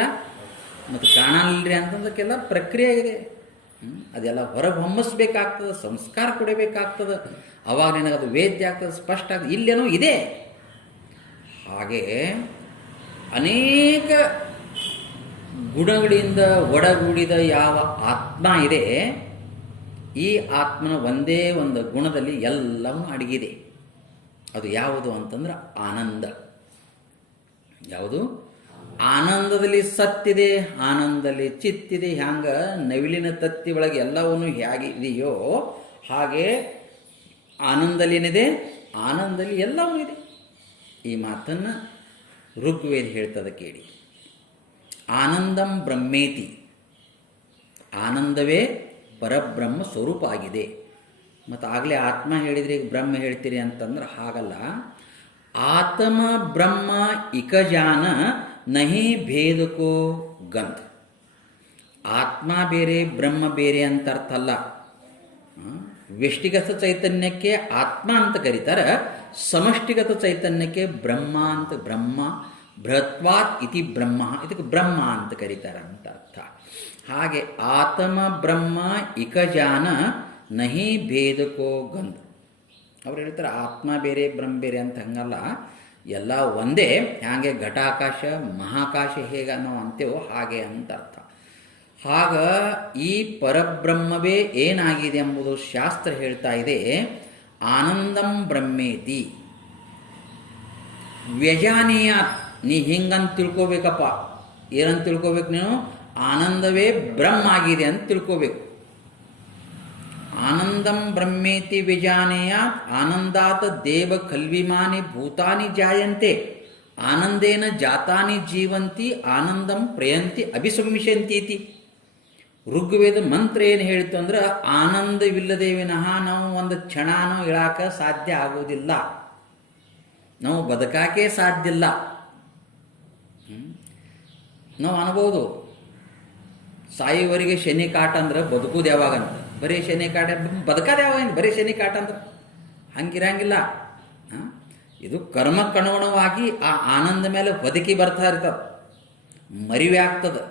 ಮತ್ತು ಕಾಣಲಿಲ್ರಿ ಅಂತಂದಕ್ಕೆಲ್ಲ ಪ್ರಕ್ರಿಯೆ ಇದೆ. ಅದೆಲ್ಲ ಹೊರಗೆ ಹೊಮ್ಮಿಸ್ಬೇಕಾಗ್ತದೆ, ಸಂಸ್ಕಾರ ಕೊಡಬೇಕಾಗ್ತದೆ. ಅವಾಗ ನಿನಗದು ವೇದ್ಯ ಆಗ್ತದೆ, ಸ್ಪಷ್ಟ ಆಗ್ತದೆ. ಇಲ್ಲೇನೋ ಇದೆ. ಹಾಗೆ ಅನೇಕ ಗುಣಗಳಿಂದ ಒಡಗೂಡಿದ ಯಾವ ಆತ್ಮ ಇದೆ, ಈ ಆತ್ಮನ ಒಂದೇ ಒಂದು ಗುಣದಲ್ಲಿ ಎಲ್ಲವೂ ಅಡಗಿದೆ. ಅದು ಯಾವುದು ಅಂತಂದ್ರೆ ಆನಂದ. ಯಾವುದು? ಆನಂದದಲ್ಲಿ ಸತ್ತಿದೆ, ಆನಂದದಲ್ಲಿ ಚಿತ್ತಿದೆ. ಹ್ಯಾಂಗ ನವಿಲಿನ ತತ್ತಿ ಒಳಗೆ ಎಲ್ಲವನ್ನು ಹೇಗೆ ಇದೆಯೋ ಹಾಗೆ ಆನಂದದಲ್ಲಿ ಏನಿದೆ? ಆನಂದದಲ್ಲಿ ಎಲ್ಲವೂ ಇದೆ. ಈ ಮಾತನ್ನು ಋಗ್ವೇದ ಹೇಳ್ತದೆ ಕೇಳಿ. ಆನಂದಂ ಬ್ರಹ್ಮೇತಿ, ಆನಂದವೇ ಪರಬ್ರಹ್ಮ ಸ್ವರೂಪ ಆಗಿದೆ. ಮತ್ತು ಆಗಲೇ ಆತ್ಮ ಹೇಳಿದ್ರಿ, ಈಗ ಬ್ರಹ್ಮ ಹೇಳ್ತೀರಿ ಅಂತಂದ್ರೆ ಹಾಗಲ್ಲ. ಆತ್ಮ ಬ್ರಹ್ಮ ಇಕಜಾನ ನಹಿ ಭೇದಕೋ ಗಂಧ. ಆತ್ಮ ಬೇರೆ ಬ್ರಹ್ಮ ಬೇರೆ ಅಂತ ಅರ್ಥ ಅಲ್ಲ. ವ್ಯಷ್ಟಿಗತ ಚೈತನ್ಯಕ್ಕೆ ಆತ್ಮ ಅಂತ ಕರೀತಾರೆ, ಸಮಷ್ಟಿಗತ ಚೈತನ್ಯಕ್ಕೆ ಬ್ರಹ್ಮ ಅಂತ. ಬ್ರಹ್ಮ ಬೃಹತ್ವಾತ್ ಇತಿ ಬ್ರಹ್ಮ, ಇದಕ್ಕೆ ಬ್ರಹ್ಮ ಅಂತ ಕರೀತಾರೆ ಅಂತ ಅರ್ಥ. ಹಾಗೆ ಆತ್ಮ ಬ್ರಹ್ಮ ಇಕಜಾನ ನಹಿ ಭೇದಕೋ ಗಂಧ. ಅವ್ರು ಹೇಳ್ತಾರೆ ಆತ್ಮ ಬೇರೆ ಬ್ರಹ್ಮ ಬೇರೆ ಅಂತ. ಹಂಗಲ್ಲ, ಎಲ್ಲ ಒಂದೇ. ಹಾಗೆ ಘಟಾಕಾಶ ಮಹಾಕಾಶ ಹೇಗೆ ನಾವು ಅಂತೇವೋ ಹಾಗೆ ಅಂತ ಅರ್ಥ. ಆಗ ಈ ಪರಬ್ರಹ್ಮವೇ ಏನಾಗಿದೆ ಎಂಬುದು ಶಾಸ್ತ್ರ ಹೇಳ್ತಾ ಇದೆ. ಆನಂದಂ ಬ್ರಹ್ಮೇತಿ ವ್ಯಜಾನೀಯ. ನೀ ಹಿಂಗಂತ ತಿಳ್ಕೋಬೇಕಪ್ಪ. ಏನಂತ ತಿಳ್ಕೋಬೇಕು ನೀನು? ಆನಂದವೇ ಬ್ರಹ್ಮ ಆಗಿದೆ ಅಂತ ತಿಳ್ಕೋಬೇಕು. ಆನಂದಂ ಬ್ರಹ್ಮೇತಿ ವಿಜಾನೇಯಾತ್ ಆನಂದಾತ್ ದೇವ ಖಲ್ವಿಮಾನಿ ಭೂತಾನಿ ಜಾಯಂತೆ ಆನಂದೇನ ಜಾತಾನಿ ಜೀವಂತಿ ಆನಂದಂ ಪ್ರಯಂತಿ ಅಭಿಸಂವಿಶಂತೀತಿ. ಋಗ್ವೇದ ಮಂತ್ರ ಏನು ಹೇಳಿತು ಅಂದ್ರೆ ಆನಂದವಿಲ್ಲದೆ ವಿನಃ ನಾವು ಒಂದು ಕ್ಷಣನೂ ಇಳಾಕ ಸಾಧ್ಯ ಆಗುವುದಿಲ್ಲ, ನಾವು ಬದುಕಾಕೆ ಸಾಧ್ಯ ಇಲ್ಲ. ನಾವು ಅನ್ಬೋದು ಸಾಯುವವರೆಗೆ ಶನಿ ಕಾಟ ಅಂದ್ರೆ ಬದುಕುದು ಯಾವಾಗಂತ. ಬರೀ ಶನಿ ಕಾಟ ಬದುಕದ ಯಾವಾಗ? ಬರೀ ಶನಿ ಕಾಟ ಅಂದ್ರೆ ಹಂಗಿರಂಗಿಲ್ಲ. ಇದು ಕರ್ಮಕ್ಕನುಗುಣವಾಗಿ ಆ ಆನಂದ ಮೇಲೆ ಬದುಕಿ ಬರ್ತಾ ಇರ್ತದೆ. ಮರಿವೆ ಆಗ್ತದೆ,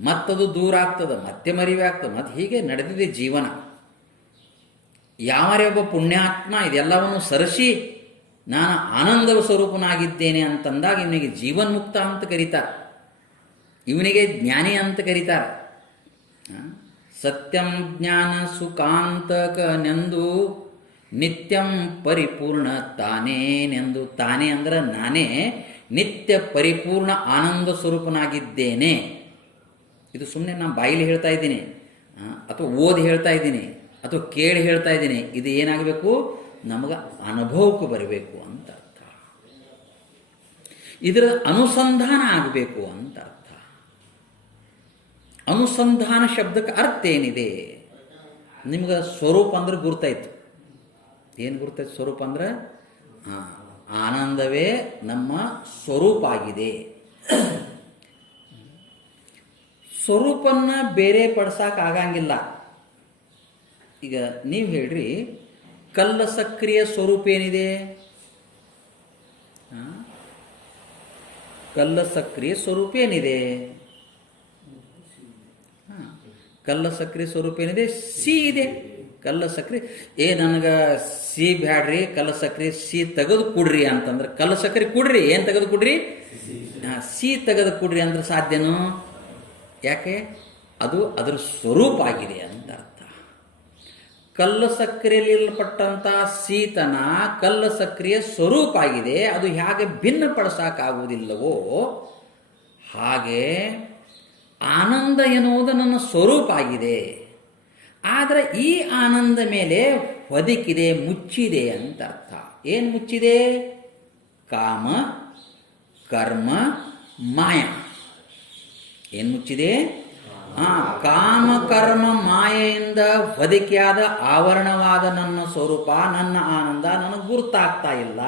ಮತ್ತದು ದೂರ ಆಗ್ತದೆ, ಮತ್ತೆ ಮರಿವೆ ಆಗ್ತದೆ, ಮತ್ತು ಹೀಗೆ ನಡೆದಿದೆ ಜೀವನ. ಯಾವರೇ ಒಬ್ಬ ಪುಣ್ಯಾತ್ಮ ಇದೆಲ್ಲವನ್ನು ಸರಿಸಿ ನಾನು ಆನಂದ ಸ್ವರೂಪನಾಗಿದ್ದೇನೆ ಅಂತಂದಾಗ ಇವನಿಗೆ ಜೀವನ್ಮುಕ್ತ ಅಂತ ಕರೀತಾರೆ, ಇವನಿಗೆ ಜ್ಞಾನಿ ಅಂತ ಕರೀತಾರೆ. ಸತ್ಯಂ ಜ್ಞಾನ ಸುಖಾಂತಕನೆಂದು ನಿತ್ಯಂ ಪರಿಪೂರ್ಣ ತಾನೇನೆಂದು. ತಾನೇ ಅಂದ್ರೆ ನಾನೇ ನಿತ್ಯ ಪರಿಪೂರ್ಣ ಆನಂದ ಸ್ವರೂಪನಾಗಿದ್ದೇನೆ. ಇದು ಸುಮ್ಮನೆ ನಾನು ಬಾಯಿಲಿ ಹೇಳ್ತಾ ಇದ್ದೀನಿ, ಅಥವಾ ಓದಿ ಹೇಳ್ತಾ ಇದ್ದೀನಿ, ಅಥವಾ ಕೇಳಿ ಹೇಳ್ತಾ ಇದ್ದೀನಿ. ಇದು ಏನಾಗಬೇಕು? ನಮಗೆ ಅನುಭವಕ್ಕೆ ಬರಬೇಕು ಅಂತ ಅರ್ಥ. ಇದರ ಅನುಸಂಧಾನ ಆಗಬೇಕು ಅಂತ ಅರ್ಥ. ಅನುಸಂಧಾನ ಶಬ್ದಕ್ಕೆ ಅರ್ಥ ಏನಿದೆ? ನಿಮ್ಗೆ ಸ್ವರೂಪ ಅಂದ್ರೆ ಗುರ್ತಾಯ್ತು. ಏನು ಗುರ್ತಾಯ್ತು? ಸ್ವರೂಪ ಅಂದ್ರೆ ಆನಂದವೇ ನಮ್ಮ ಸ್ವರೂಪ ಆಗಿದೆ. ಸ್ವರೂಪನ್ನ ಬೇರೆ ಪಡಿಸಕ್ಕೆ ಆಗಂಗಿಲ್ಲ. ಈಗ ನೀವು ಹೇಳ್ರಿ, ಕಲ್ಲ ಸಕ್ರಿಯ ಸ್ವರೂಪ ಏನಿದೆ? ಕಲ್ಲ ಸಕ್ರಿಯ ಸ್ವರೂಪ ಏನಿದೆ? ಕಲ್ಲ ಸಕ್ರೆ ಸ್ವರೂಪ ಏನಿದೆ? ಸಿ ಇದೆ. ಕಲ್ಲ ಸಕ್ರೆ ನನಗೆ ಸಿ ಬ್ಯಾಡ್ರಿ, ಕಲ್ಲ ಸಕ್ರೆ ಸಿ ತೆಗೆದು ಕೊಡ್ರಿ ಅಂತಂದ್ರೆ, ಕಲ್ಲ ಸಕ್ರೆ ಕೊಡ್ರಿ, ಏನು ತೆಗೆದು ಕೊಡ್ರಿ? ಸಿ ತೆಗೆದು ಕೊಡ್ರಿ ಅಂದ್ರೆ ಸಾಧ್ಯನೋ? ಯಾಕೆ? ಅದು ಅದರ ಸ್ವರೂಪ ಆಗಿದೆ ಅಂತ ಅರ್ಥ. ಕಲ್ಲ ಸಕ್ರೆಯಲ್ಲಿ ಇರಲ್ಪಟ್ಟಂಥ ಶೀತನ ಕಲ್ಲ ಸಕ್ರಿಯ ಸ್ವರೂಪ ಆಗಿದೆ. ಅದು ಹೇಗೆ ಭಿನ್ನಪಡಿಸಕ್ಕಾಗುವುದಿಲ್ಲವೋ ಹಾಗೆ ಆನಂದ ಎನ್ನುವುದು ನನ್ನ ಸ್ವರೂಪ ಆಗಿದೆ. ಆದರೆ ಈ ಆನಂದ ಮೇಲೆ ಹೊದಿಕಿದೆ, ಮುಚ್ಚಿದೆ ಅಂತ ಅರ್ಥ. ಏನು ಮುಚ್ಚಿದೆ? ಕಾಮ, ಕರ್ಮ, ಮಾಯ. ಏನು ಮುಚ್ಚಿದೆ? ಕಾಮಕರ್ಮ ಮಾಯೆಯಿಂದ ಹೊದಿಕೆಯಾದ ಆವರಣವಾದ ನನ್ನ ಸ್ವರೂಪ, ನನ್ನ ಆನಂದ ನನಗೆ ಗುರುತಾಗ್ತಾ ಇಲ್ಲ.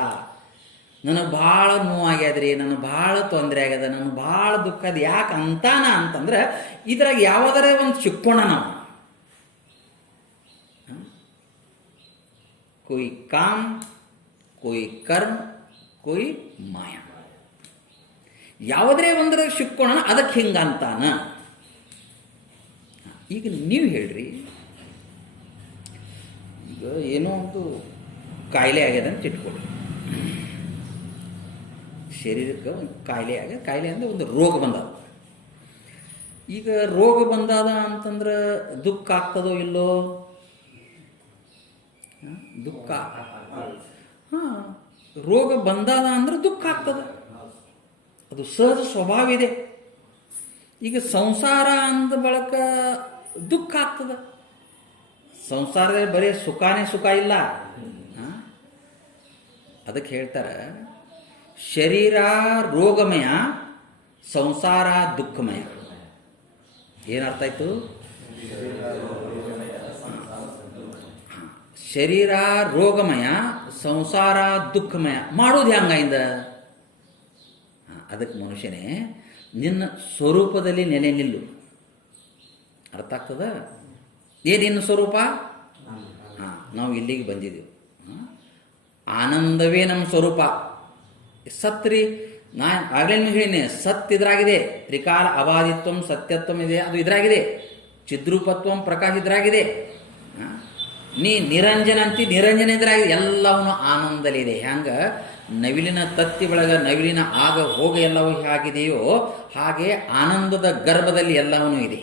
ನನಗೆ ಭಾಳ ನೋವಾಗ್ಯದ್ರಿ, ನನಗೆ ಭಾಳ ತೊಂದರೆ ಆಗ್ಯದ, ನನಗೆ ಭಾಳ ದುಃಖ ಅದು ಯಾಕೆ ಅಂತಾನ ಅಂತಂದ್ರೆ ಇದ್ರಾಗ ಯಾವುದರೇ ಒಂದು ಚಿಕ್ಕೋಣ ನಾವು. ಕೊಯ್ ಕಾಮ್, ಕೊಯ್ ಕರ್ಮ, ಕೊಯ್ ಮಾಯ, ಯಾವುದೇ ಒಂದರ ಸಿಕ್ಕೋಣ ಅದಕ್ಕೆ ಹಿಂಗಂತಾನ. ಈಗ ನೀವು ಹೇಳ್ರಿ, ಈಗ ಏನೋ ಒಂದು ಕಾಯಿಲೆ ಆಗ್ಯದ ಅಂತ ಇಟ್ಕೊಳ್ರಿ, ಶರೀರಕ್ಕೆ ಒಂದು ಕಾಯಿಲೆ ಆಗ್ಯದ, ಕಾಯಿಲೆ ಅಂದರೆ ಒಂದು ರೋಗ ಬಂದದ. ಈಗ ರೋಗ ಬಂದಾದ ಅಂತಂದ್ರೆ ದುಃಖ ಆಗ್ತದೋ ಇಲ್ಲೋ? ದುಃಖ. ರೋಗ ಬಂದಾದ ಅಂದ್ರೆ ದುಃಖ ಆಗ್ತದ, ಅದು ಸಹಜ ಸ್ವಭಾವ ಇದೆ. ಈಗ ಸಂಸಾರ ಅಂದ ಬಳಕ ದುಃಖ ಆಗ್ತದ. ಸಂಸಾರದಲ್ಲಿ ಬರೀ ಸುಖಾನೇ ಸುಖ ಇಲ್ಲ. ಅದಕ್ಕೆ ಹೇಳ್ತಾರೆ ಶರೀರ ರೋಗಮಯ, ಸಂಸಾರ ದುಃಖಮಯ. ಏನರ್ಥ ಆಯ್ತು? ಶರೀರ ರೋಗಮಯ, ಸಂಸಾರ ದುಃಖಮಯ. ಮಾಡೋದು ಹೆಂಗಿಂದ? ಅದಕ್ಕೆ ಮನುಷ್ಯನೇ ನಿನ್ನ ಸ್ವರೂಪದಲ್ಲಿ ನೆಲೆ ನಿಲ್ಲು. ಅರ್ಥ ಆಗ್ತದ? ಏನಿನ್ನ ಸ್ವರೂಪ? ನಾವು ಇಲ್ಲಿಗೆ ಬಂದಿದ್ದೀವಿ. ಆನಂದವೇ ನಮ್ಮ ಸ್ವರೂಪ. ಸತ್ರಿ, ನಾನು ಆಗಲೇ ಹೇಳಿನಿ, ಸತ್ ಇದ್ರಾಗಿದೆ, ತ್ರಿಕಾಲ ಅಬಾಧಿತ್ವಂ ಸತ್ಯತ್ವಂ ಇದೆ, ಅದು ಇದ್ರಾಗಿದೆ. ಚಿದ್ರೂಪತ್ವಂ ಪ್ರಕಾಶ ಇದ್ರಾಗಿದೆ. ನೀ ನಿರಂಜನ ಅಂತಿ, ನಿರಂಜನ ಇದ್ರಾಗಿದೆ. ಎಲ್ಲವೂ ಆನಂದಲಿದೆ. ಹೆಂಗೆ ನವಿಲಿನ ತತ್ತಿ ಒಳಗೆ ನವಿಲಿನ ಆಗ ಹೋಗ ಎಲ್ಲವೂ ಹೇಗಿದೆಯೋ ಹಾಗೆ ಆನಂದದ ಗರ್ಭದಲ್ಲಿ ಎಲ್ಲವೂ ಇದೆ.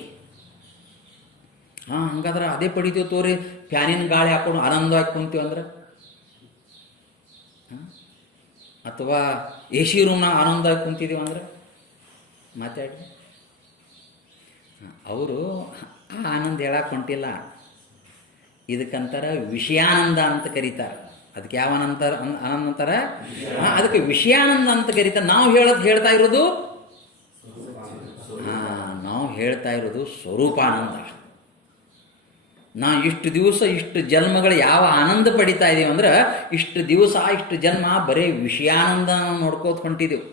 ಹಂಗಾದ್ರೆ ಅದೇ ಪಡಿತೀವಿ ತೋರಿ, ಫ್ಯಾನಿನ ಗಾಳಿ ಹಾಕೊಂಡು ಆನಂದವಾಗಿ ಕುಂತೀವಿ ಅಂದ್ರೆ, ಅಥವಾ ಎ ಸಿ ರೂಮ್ನಾಗ ಆನಂದವಾಗಿ ಕುಂತಿದ್ದೀವಿ ಅಂದ್ರೆ ಮಾತಾಡಿ. ಅವರು ಆ ಆನಂದ ಹೇಳಕ್ಕೆ ಹೊಂಟಿಲ್ಲ, ಇದಕ್ಕಂತಾರ ವಿಷಯಾನಂದ ಅಂತ ಕರೀತಾರೆ. ಅದಕ್ಕೆ ಯಾವ ಆನಂದ ಅಂತಾರ? ಅದಕ್ಕೆ ವಿಷಯಾನಂದ ಅಂತ ಕರೀತಾರೆ. ನಾವು ಹೇಳ್ತಾ ಇರೋದು ನಾವು ಹೇಳ್ತಾ ಇರೋದು ಸ್ವರೂಪಾನಂದ. ನಾವು ಇಷ್ಟು ದಿವಸ ಇಷ್ಟು ಜನ್ಮಗಳು ಯಾವ ಆನಂದ ಪಡಿತಾ ಇದೀವಿ ಅಂದ್ರೆ, ಇಷ್ಟು ದಿವಸ ಇಷ್ಟು ಜನ್ಮ ಬರೀ ವಿಷಯಾನಂದ ನಾವು ನೋಡ್ಕೋತ ಹೊಂಟಿದ್ದೀವಿ.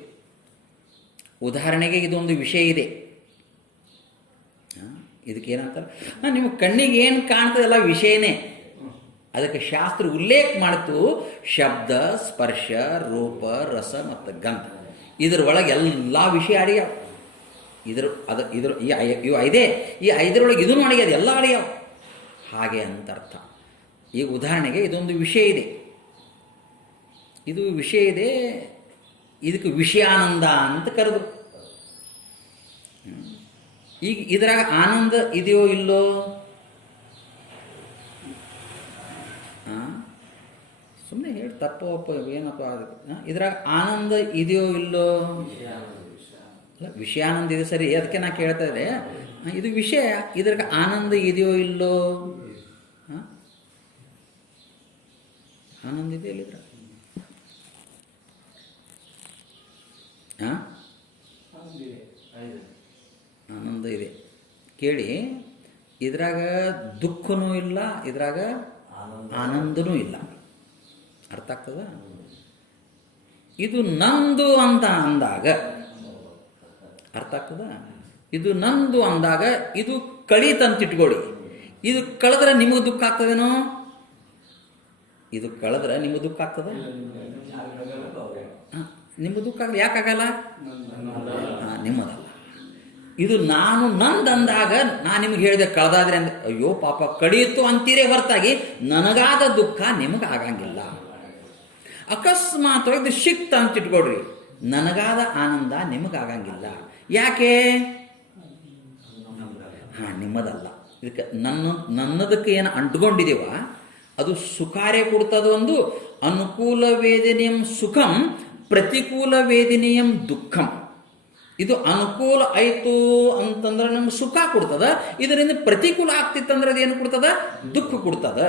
ಉದಾಹರಣೆಗೆ ಇದೊಂದು ವಿಷಯ ಇದೆ, ಇದಕ್ಕೆ ಏನಂತಾರೆ, ನಿಮ್ಮ ಕಣ್ಣಿಗೆ ಏನು ಕಾಣ್ತದಲ್ಲ ವಿಷಯನೇ. ಅದಕ್ಕೆ ಶಾಸ್ತ್ರ ಉಲ್ಲೇಖ ಮಾಡ್ತು, ಶಬ್ದ, ಸ್ಪರ್ಶ, ರೂಪ, ರಸ ಮತ್ತು ಗಂಧ. ಇದ್ರ ಒಳಗೆ ಎಲ್ಲ ವಿಷಯ ಅಡಿಯಾವ. ಇವು ಐದೇ, ಈ ಐದರೊಳಗೆ ಇದನ್ನು ಅಡಿಯೋದು, ಎಲ್ಲ ಅಡಿಯಾವ. ಹಾಗೆ ಅಂತ ಅರ್ಥ. ಈಗ ಉದಾಹರಣೆಗೆ ಇದೊಂದು ವಿಷಯ ಇದೆ, ಇದು ವಿಷಯ ಇದೆ, ಇದಕ್ಕೆ ವಿಷಯಾನಂದ ಅಂತ ಕರೆದು. ಈಗ ಇದ್ರಾಗ ಆನಂದ ಇದೆಯೋ ಇಲ್ಲೋ? ಸುಮ್ಮನೆ ಹೇಳಿ ತಪ್ಪಪ್ಪ ಏನಪ್ಪ ಅದಕ್ಕೆ. ಇದ್ರಾಗ ಆನಂದ ಇದೆಯೋ ಇಲ್ಲೋ? ಅಲ್ಲ, ವಿಷಯಾನಂದ ಇದೆ ಸರಿ, ಅದಕ್ಕೆ ನಾ ಕೇಳ್ತಾ ಇದ್ದೆ, ಇದು ವಿಷಯ, ಇದ್ರಾಗ ಆನಂದ ಇದೆಯೋ ಇಲ್ಲೋ? ಆನಂದ ಇದೆ ಇಲ್ಲಿದ್ರ? ಆನಂದ ಇದೆ. ಕೇಳಿ, ಇದ್ರಾಗ ದುಃಖನೂ ಇಲ್ಲ, ಇದ್ರಾಗ ಆನಂದನೂ ಇಲ್ಲ. ಅರ್ಥ ಆಗ್ತದ? ಇದು ನಂದು ಅಂತ ಅಂದಾಗ ಅರ್ಥ ಆಗ್ತದ? ಇದು ನಂದು ಅಂದಾಗ ಇದು ಕಳೀತಂತಿಟ್ಕೊಳ್ಳಿ. ಇದು ಕಳೆದ್ರೆ ನಿಮಗೆ ದುಃಖ ಆಗ್ತದೇನೋ? ಇದು ಕಳೆದ್ರೆ ನಿಮಗೆ ದುಃಖ ಆಗ್ತದೆ? ನಿಮಗೆ ದುಃಖ ಆಗಲಿ, ಯಾಕಾಗಲ್ಲ? ನಿಮ್ಮದಲ್ಲ. ಇದು ನಾನು ನಂದಂದಾಗ ನಾನು ನಿಮ್ಗೆ ಹೇಳಿದೆ ಕಳೆದಾದ್ರೆ ಅಂದ್ರೆ, ಅಯ್ಯೋ ಪಾಪ ಕಡಿಯಿತು ಅಂತೀರೇ ಹೊರತಾಗಿ ನನಗಾದ ದುಃಖ ನಿಮಗೆ ಆಗಂಗಿಲ್ಲ. ಅಕಸ್ಮಾತ್ ಇದು ಸಿಕ್ತ ಅಂತ ಇಟ್ಕೊಡ್ರಿ, ನನಗಾದ ಆನಂದ ನಿಮಗಾಗಂಗಿಲ್ಲ. ಯಾಕೆ? ನಿಮ್ಮದಲ್ಲ. ಇದಕ್ಕೆ ನನ್ನದಕ್ಕೆ ಏನು ಅಂಟ್ಕೊಂಡಿದೀವ ಅದು ಸುಖಾರೇ ಕೊಡ್ತದ. ಒಂದು ಅನುಕೂಲ ವೇದನೆಯಂ ಸುಖಂ, ಪ್ರತಿಕೂಲ ವೇದನೆಯಂ ದುಃಖಂ. ಇದು ಅನುಕೂಲ ಆಯಿತು ಅಂತಂದ್ರೆ ನಮ್ಗೆ ಸುಖ ಕೊಡ್ತದ, ಇದರಿಂದ ಪ್ರತಿಕೂಲ ಆಗ್ತಿತ್ತಂದ್ರೆ ಅದೇನು ಕೊಡ್ತದ? ದುಃಖ ಕೊಡ್ತದ.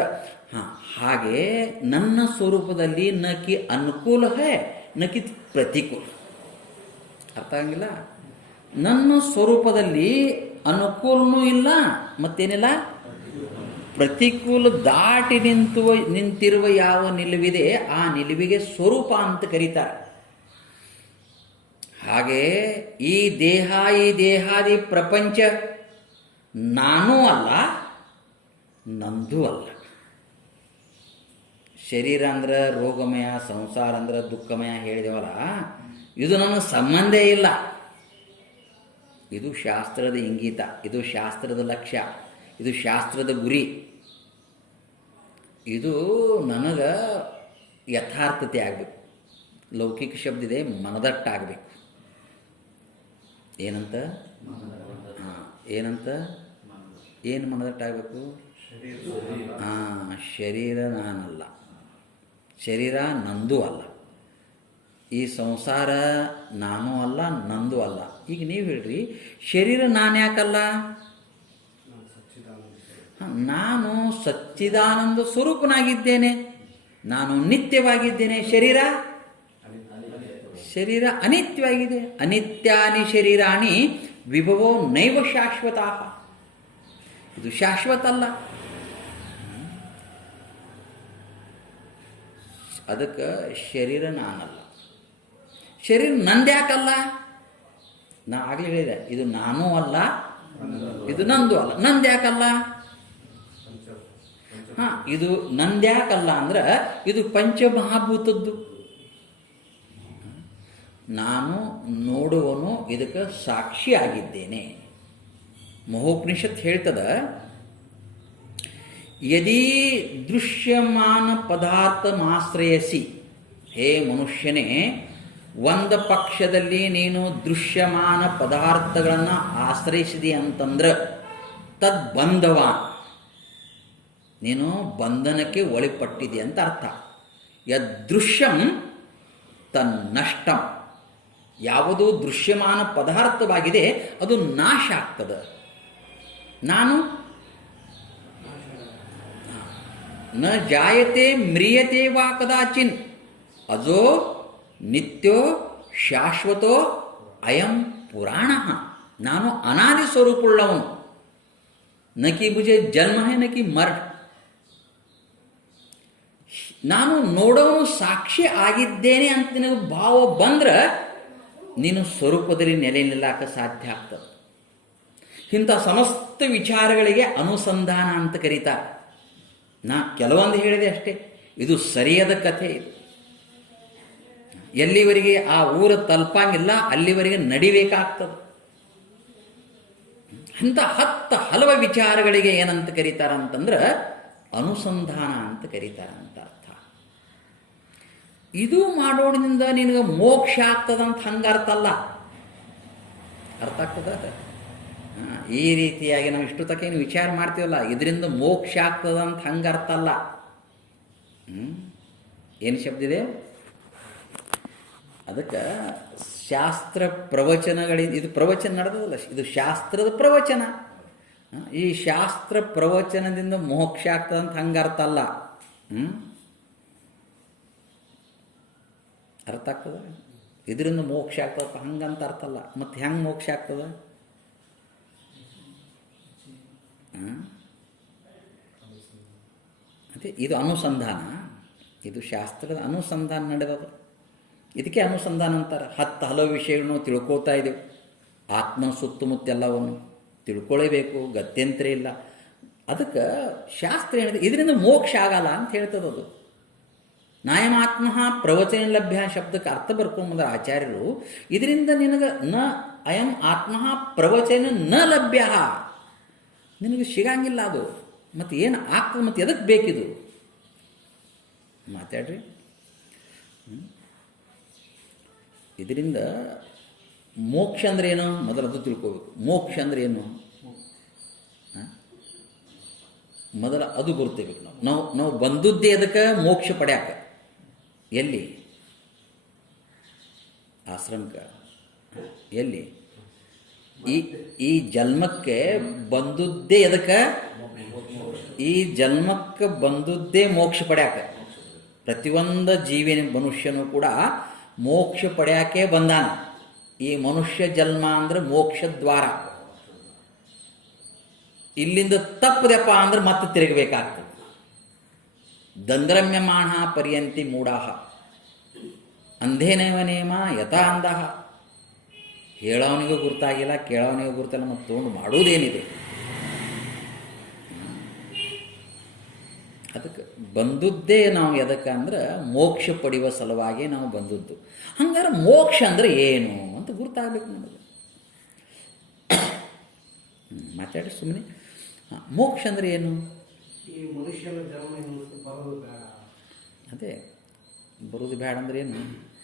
ಹಾಗೆ ನನ್ನ ಸ್ವರೂಪದಲ್ಲಿ ನಕಿ ಅನುಕೂಲ ಹೇ ನಕಿ ಪ್ರತಿಕೂಲ. ಅರ್ಥ ಆಗಂಗಿಲ್ಲ? ನನ್ನ ಸ್ವರೂಪದಲ್ಲಿ ಅನುಕೂಲನೂ ಇಲ್ಲ ಮತ್ತೇನಿಲ್ಲ, ಪ್ರತಿಕೂಲ ದಾಟಿ ನಿಂತಿರುವ ಯಾವ ನಿಲುವಿದೆ ಆ ನಿಲುವಿಗೆ ಸ್ವರೂಪ ಅಂತ ಕರೀತಾರೆ. ಹಾಗೆ ಈ ದೇಹ, ಈ ದೇಹಾದಿ ಪ್ರಪಂಚ ನಾನೂ ಅಲ್ಲ, ನಂದೂ ಅಲ್ಲ. ಶರೀರ ಅಂದ್ರೆ ರೋಗಮಯ, ಸಂಸಾರ ಅಂದ್ರೆ ದುಃಖಮಯ ಹೇಳಿದೆವಲ್ಲ, ಇದು ನನಗೆ ಸಂಬಂಧೇ ಇಲ್ಲ. ಇದು ಶಾಸ್ತ್ರದ ಇಂಗಿತ, ಇದು ಶಾಸ್ತ್ರದ ಲಕ್ಷ್ಯ, ಇದು ಶಾಸ್ತ್ರದ ಗುರಿ. ಇದು ನನಗೆ ಯಥಾರ್ಥತೆ ಆಗಬೇಕು. ಲೌಕಿಕ ಶಬ್ದ ಇದೆ, ಮನದಟ್ಟಾಗಬೇಕು. ಏನಂತ? ಏನಂತ? ಏನು ಮನದಟ್ಟಾಗಬೇಕು? ಶರೀರ ನಾನಲ್ಲ, ಶರೀರ ನಂದು ಅಲ್ಲ, ಈ ಸಂಸಾರ ನಾನು ಅಲ್ಲ, ನಂದು ಅಲ್ಲ. ಈಗ ನೀವು ಹೇಳ್ರಿ, ಶರೀರ ನಾನು ಯಾಕಲ್ಲ? ನಾನು ಸಚ್ಚಿದಾನಂದ ಸ್ವರೂಪನಾಗಿದ್ದೇನೆ, ನಾನು ನಿತ್ಯವಾಗಿದ್ದೇನೆ. ಶರೀರ ಅನಿತ್ಯವಾಗಿದೆ. ಅನಿತ್ಯಾನಿ ಶರೀರಾಣಿ ವಿಭವೋ ನೈವ ಶಾಶ್ವತ. ಇದು ಶಾಶ್ವತ ಅಲ್ಲ. ಅದಕ್ಕೆ ಶರೀರ ನಾನಲ್ಲ, ಶರೀರ ನಂದ್ಯಾಕಲ್ಲ? ನಾ ಆಗಲೇ ಹೇಳಿದೆ, ಇದು ನಾನೂ ಅಲ್ಲ, ಇದು ನಂದು ಅಲ್ಲ. ನಂದ್ಯಾಕಲ್ಲ? ಇದು ನಂದ್ಯಾಕಲ್ಲ ಅಂದ್ರೆ ಇದು ಪಂಚಮಹಾಭೂತದ್ದು. ನಾನು ನೋಡುವನು, ಇದಕ್ಕೆ ಸಾಕ್ಷಿ ಆಗಿದ್ದೇನೆ. ಮಹೋಪನಿಷತ್ ಹೇಳ್ತದ, ಯದಿ ದೃಶ್ಯಮಾನ ಪದಾರ್ಥ ಮಾಶ್ರಯಸಿ, ಹೇ ಮನುಷ್ಯನೇ, ಒಂದು ಪಕ್ಷದಲ್ಲಿ ನೀನು ದೃಶ್ಯಮಾನ ಪದಾರ್ಥಗಳನ್ನು ಆಶ್ರಯಿಸಿದಿ ಅಂತಂದ್ರೆ ತದ್ಬಂಧವ, ನೀನು ಬಂಧನಕ್ಕೆ ಒಳಪಟ್ಟಿದೆ ಅಂತ ಅರ್ಥ. ಯದೃಶ್ಯಂ ತನ್ನಷ್ಟಂ, ಯಾವುದು ದೃಶ್ಯಮಾನ ಪದಾರ್ಥವಾಗಿದೆ ಅದು ನಾಶ ಆಗ್ತದೆ. ನಾನು ನ ಜಾಯತೆ ಮ್ರಿಯತೆ ವಾ ಕದಾಚಿನ್, ಅಜೋ ನಿತ್ಯೋ ಶಾಶ್ವತೋ ಅಯಂ ಪುರಾಣ. ನಾನು ಅನಾದಿ ಸ್ವರೂಪುಳ್ಳವನು. ನಕಿ ಮುಜೆ ಜನ್ಮ ಹೇ ನಕಿ ಮರ್. ನಾನು ನೋಡೋನು ಸಾಕ್ಷಿ ಆಗಿದ್ದೇನೆ ಅಂತ ನಿನಗೆ ಭಾವ ಬಂದ್ರೆ ನೀನು ಸ್ವರೂಪದಲ್ಲಿ ನೆಲೆ ನಿಲ್ಲಕ್ಕೆ ಸಾಧ್ಯ ಆಗ್ತದೆ. ಇಂಥ ಸಮಸ್ತ ವಿಚಾರಗಳಿಗೆ ಅನುಸಂಧಾನ ಅಂತ ಕರೀತಾರೆ. ನಾ ಕೆಲವೊಂದು ಹೇಳಿದೆ ಅಷ್ಟೇ, ಇದು ಸರಿಯಾದ ಕಥೆ. ಇದು ಎಲ್ಲಿವರೆಗೆ ಆ ಊರು ತಲುಪಂಗಿಲ್ಲ ಅಲ್ಲಿವರೆಗೆ ನಡಿಬೇಕಾಗ್ತದೆ. ಇಂಥ ಹಲವು ವಿಚಾರಗಳಿಗೆ ಏನಂತ ಕರೀತಾರಂತಂದ್ರೆ ಅನುಸಂಧಾನ ಅಂತ ಕರೀತಾರಂತ ಅರ್ಥ. ಇದು ಮಾಡೋದ್ರಿಂದ ನಿನಗೆ ಮೋಕ್ಷ ಆಗ್ತದಂತ ಹಂಗೆ ಅರ್ಥ ಅಲ್ಲ. ಅರ್ಥ ಆಗ್ತದ? ಈ ರೀತಿಯಾಗಿ ನಾವು ಇಷ್ಟು ತಕ್ಕ ಏನು ವಿಚಾರ ಮಾಡ್ತೀವಲ್ಲ, ಇದರಿಂದ ಮೋಕ್ಷ ಆಗ್ತದಂತ ಹಂಗೆ ಅರ್ಥ ಅಲ್ಲ. ಏನು ಶಬ್ದ ಇದೆ ಅದಕ್ಕೆ? ಶಾಸ್ತ್ರ ಪ್ರವಚನಗಳಿಂದ, ಇದು ಪ್ರವಚನ ನಡೆದದಲ್ಲ, ಇದು ಶಾಸ್ತ್ರದ ಪ್ರವಚನ. ಈ ಶಾಸ್ತ್ರ ಪ್ರವಚನದಿಂದ ಮೋಕ್ಷ ಆಗ್ತದಂತ ಹಂಗೆ ಅರ್ಥ ಅಲ್ಲ. ಅರ್ಥ ಆಗ್ತದ? ಇದರಿಂದ ಮೋಕ್ಷ ಆಗ್ತದಪ್ಪ ಹಂಗಂತ ಅರ್ಥ ಅಲ್ಲ. ಮತ್ತು ಹೆಂಗೆ ಮೋಕ್ಷ ಆಗ್ತದ? ಅದೇ ಇದು ಅನುಸಂಧಾನ, ಇದು ಶಾಸ್ತ್ರದ ಅನುಸಂಧಾನ ನಡೆದದು. ಇದಕ್ಕೆ ಅನುಸಂಧಾನ ಅಂತಾರೆ. ಹಲವು ವಿಷಯಗಳನ್ನು ತಿಳ್ಕೊಳ್ತಾ ಇದ್ದೇವೆ. ಆತ್ಮನ ಸುತ್ತಮುತ್ತೆಲ್ಲವನ್ನು ತಿಳ್ಕೊಳ್ಳೇಬೇಕು, ಗತ್ಯಂತರ ಇಲ್ಲ. ಅದಕ್ಕೆ ಶಾಸ್ತ್ರ ಹೇಳಿದೆ ಇದರಿಂದ ಮೋಕ್ಷ ಆಗಲ್ಲ ಅಂತ ಹೇಳ್ತದದು. ನಾಯಮಾತ್ಮ ಪ್ರವಚನ ಲಭ್ಯ ಶಬ್ದಕ್ಕೆ ಅರ್ಥ ಬರ್ಕೊಂಬಂದ್ರೆ ಆಚಾರ್ಯರು, ಇದರಿಂದ ನಿನಗೆ ನ ಅಯಂ ಆತ್ಮ ಪ್ರವಚನ ನ ಲಭ್ಯ, ನಿನಗೆ ಸಿಗಂಗಿಲ್ಲ ಅದು. ಮತ್ತು ಏನು ಆಗ್ತದೆ, ಮತ್ತು ಎದಕ್ಕೆ ಬೇಕಿದು? ಮಾತಾಡ್ರಿ. ಇದರಿಂದ ಮೋಕ್ಷ ಅಂದ್ರೆ ಏನು ಮೊದಲು ಅದು ತಿಳ್ಕೋಬೇಕು. ಮೋಕ್ಷ ಅಂದ್ರೆ ಏನು ಮೊದಲು ಅದು ಗುರುತಿಬೇಕು. ನಾವು ಬಂದದ್ದೇ ಅದಕ್ಕೆ ಮೋಕ್ಷ ಪಡ್ಯಾಕ. ಎಲ್ಲಿ? ಆಶ್ರಮಕ್ಕೆ. ಎಲ್ಲಿ? ಈ ಜನ್ಮಕ್ಕೆ ಬಂದದ್ದೇ ಎದಕ್ಕೆ? ಈ ಜನ್ಮಕ್ಕೆ ಬಂದದ್ದೇ ಮೋಕ್ಷ ಪಡ್ಯಾಕ. ಪ್ರತಿಯೊಂದು ಜೀವಿನ ಮನುಷ್ಯನೂ ಕೂಡ ಮೋಕ್ಷ ಪಡ್ಯಾಕೆ ಬಂದಾನ. ಈ ಮನುಷ್ಯ ಜನ್ಮ ಅಂದ್ರೆ ಮೋಕ್ಷ ದ್ವಾರ. ಇಲ್ಲಿಂದ ತಪ್ಪದೆಪ್ಪ ಅಂದ್ರೆ ಮತ್ತೆ ತಿರುಗಬೇಕಾಗ್ತದೆ. ದಂದ್ರಮ್ಯಮಾಣ ಪರ್ಯಂತಿ ಮೂಢಾಹ ಅಂಧೇನೇವ ನೇಮ ಯಥಾ ಅಂಧಃ. ಹೇಳೋವನಿಗೂ ಗುರ್ತಾಗಿಲ್ಲ, ಕೇಳೋವನಿಗೂ ಗುರ್ತಿಲ್ಲ, ಮತ್ತು ತೊಗೊಂಡು ಮಾಡೋದೇನಿದೆ. ಅದಕ್ಕೆ ಬಂದದ್ದೇ ನಾವು ಎದಕ್ಕೆ ಅಂದ್ರೆ ಮೋಕ್ಷ ಪಡೆಯುವ ಸಲುವಾಗಿ ನಾವು ಬಂದದ್ದು. ಹಂಗಾರೆ ಮೋಕ್ಷ ಅಂದರೆ ಏನು ಅಂತ ಗುರ್ತಾಗಬೇಕು ನಮಗೆ. ಮಾತಾಡಿ ಸುಮ್ಮನೆ. ಮೋಕ್ಷ ಅಂದರೆ ಏನು? ಈ ಮನುಷ್ಯನ ಜನ್ಮ ಬರೋದು ಬೇಡ. ಅದೇ ಬರೋದು ಬೇಡ ಅಂದ್ರೆ ಏನು?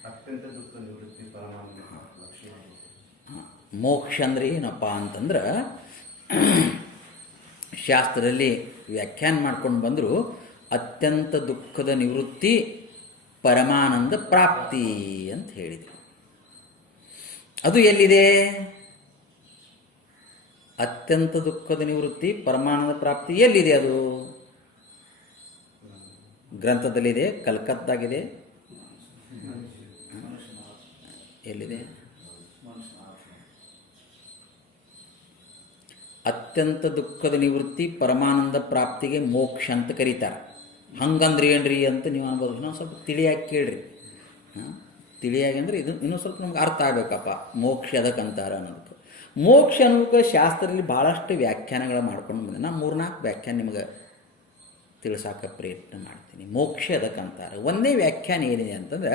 ಅತ್ಯಂತ ದುಃಖ ನಿವೃತ್ತಿ ಪರಮಾತ್ಮ ಲಕ್ಷಣ. ಮೋಕ್ಷ ಅಂದರೆ ಏನಪ್ಪ ಅಂತಂದ್ರೆ ಶಾಸ್ತ್ರದಲ್ಲಿ ವ್ಯಾಖ್ಯಾನ ಮಾಡ್ಕೊಂಡು ಬಂದರು. ಅತ್ಯಂತ ದುಃಖದ ನಿವೃತ್ತಿ ಪರಮಾನಂದ ಪ್ರಾಪ್ತಿ ಅಂತ ಹೇಳಿದರು. ಅದು ಎಲ್ಲಿದೆ? ಅತ್ಯಂತ ದುಃಖದ ನಿವೃತ್ತಿ ಪರಮಾನಂದ ಪ್ರಾಪ್ತಿ ಎಲ್ಲಿದೆ? ಅದು ಗ್ರಂಥದಲ್ಲಿದೆ, ಕಲ್ಕತ್ತಾಗಿದೆ. ಎಲ್ಲಿದೆ? ಅತ್ಯಂತ ದುಃಖದ ನಿವೃತ್ತಿ ಪರಮಾನಂದ ಪ್ರಾಪ್ತಿಗೆ ಮೋಕ್ಷ ಅಂತ ಕರೀತಾರೆ. ಹಂಗಂದ್ರೆ ಏನ್ರಿ ಅಂತ ನೀವು ಅನ್ಬೋದು. ನಾವು ಸ್ವಲ್ಪ ತಿಳಿಯಾಗಿ ಕೇಳ್ರಿ. ತಿಳಿಯಾಗಿ ಅಂದರೆ ಇದು ಇನ್ನೂ ಸ್ವಲ್ಪ ನಮ್ಗೆ ಅರ್ಥ ಆಗಬೇಕಪ್ಪ ಮೋಕ್ಷ ಅದಕ್ಕಂತಾರೆ ಅನ್ನೋದಕ್ಕೆ. ಮೋಕ್ಷ ಅನ್ನೋಕ್ಕೆ ಶಾಸ್ತ್ರದಲ್ಲಿ ಭಾಳಷ್ಟು ವ್ಯಾಖ್ಯಾನಗಳು ಮಾಡ್ಕೊಂಡು ಬಂದೆ. ನಾನು 3-4 ವ್ಯಾಖ್ಯಾನ ನಿಮಗೆ ತಿಳಿಸೋಕೆ ಪ್ರಯತ್ನ ಮಾಡ್ತೀನಿ. ಮೋಕ್ಷ ಅದಕ್ಕಂತಾರೆ. ಒಂದೇ ವ್ಯಾಖ್ಯಾನ ಏನಿದೆ ಅಂತಂದ್ರೆ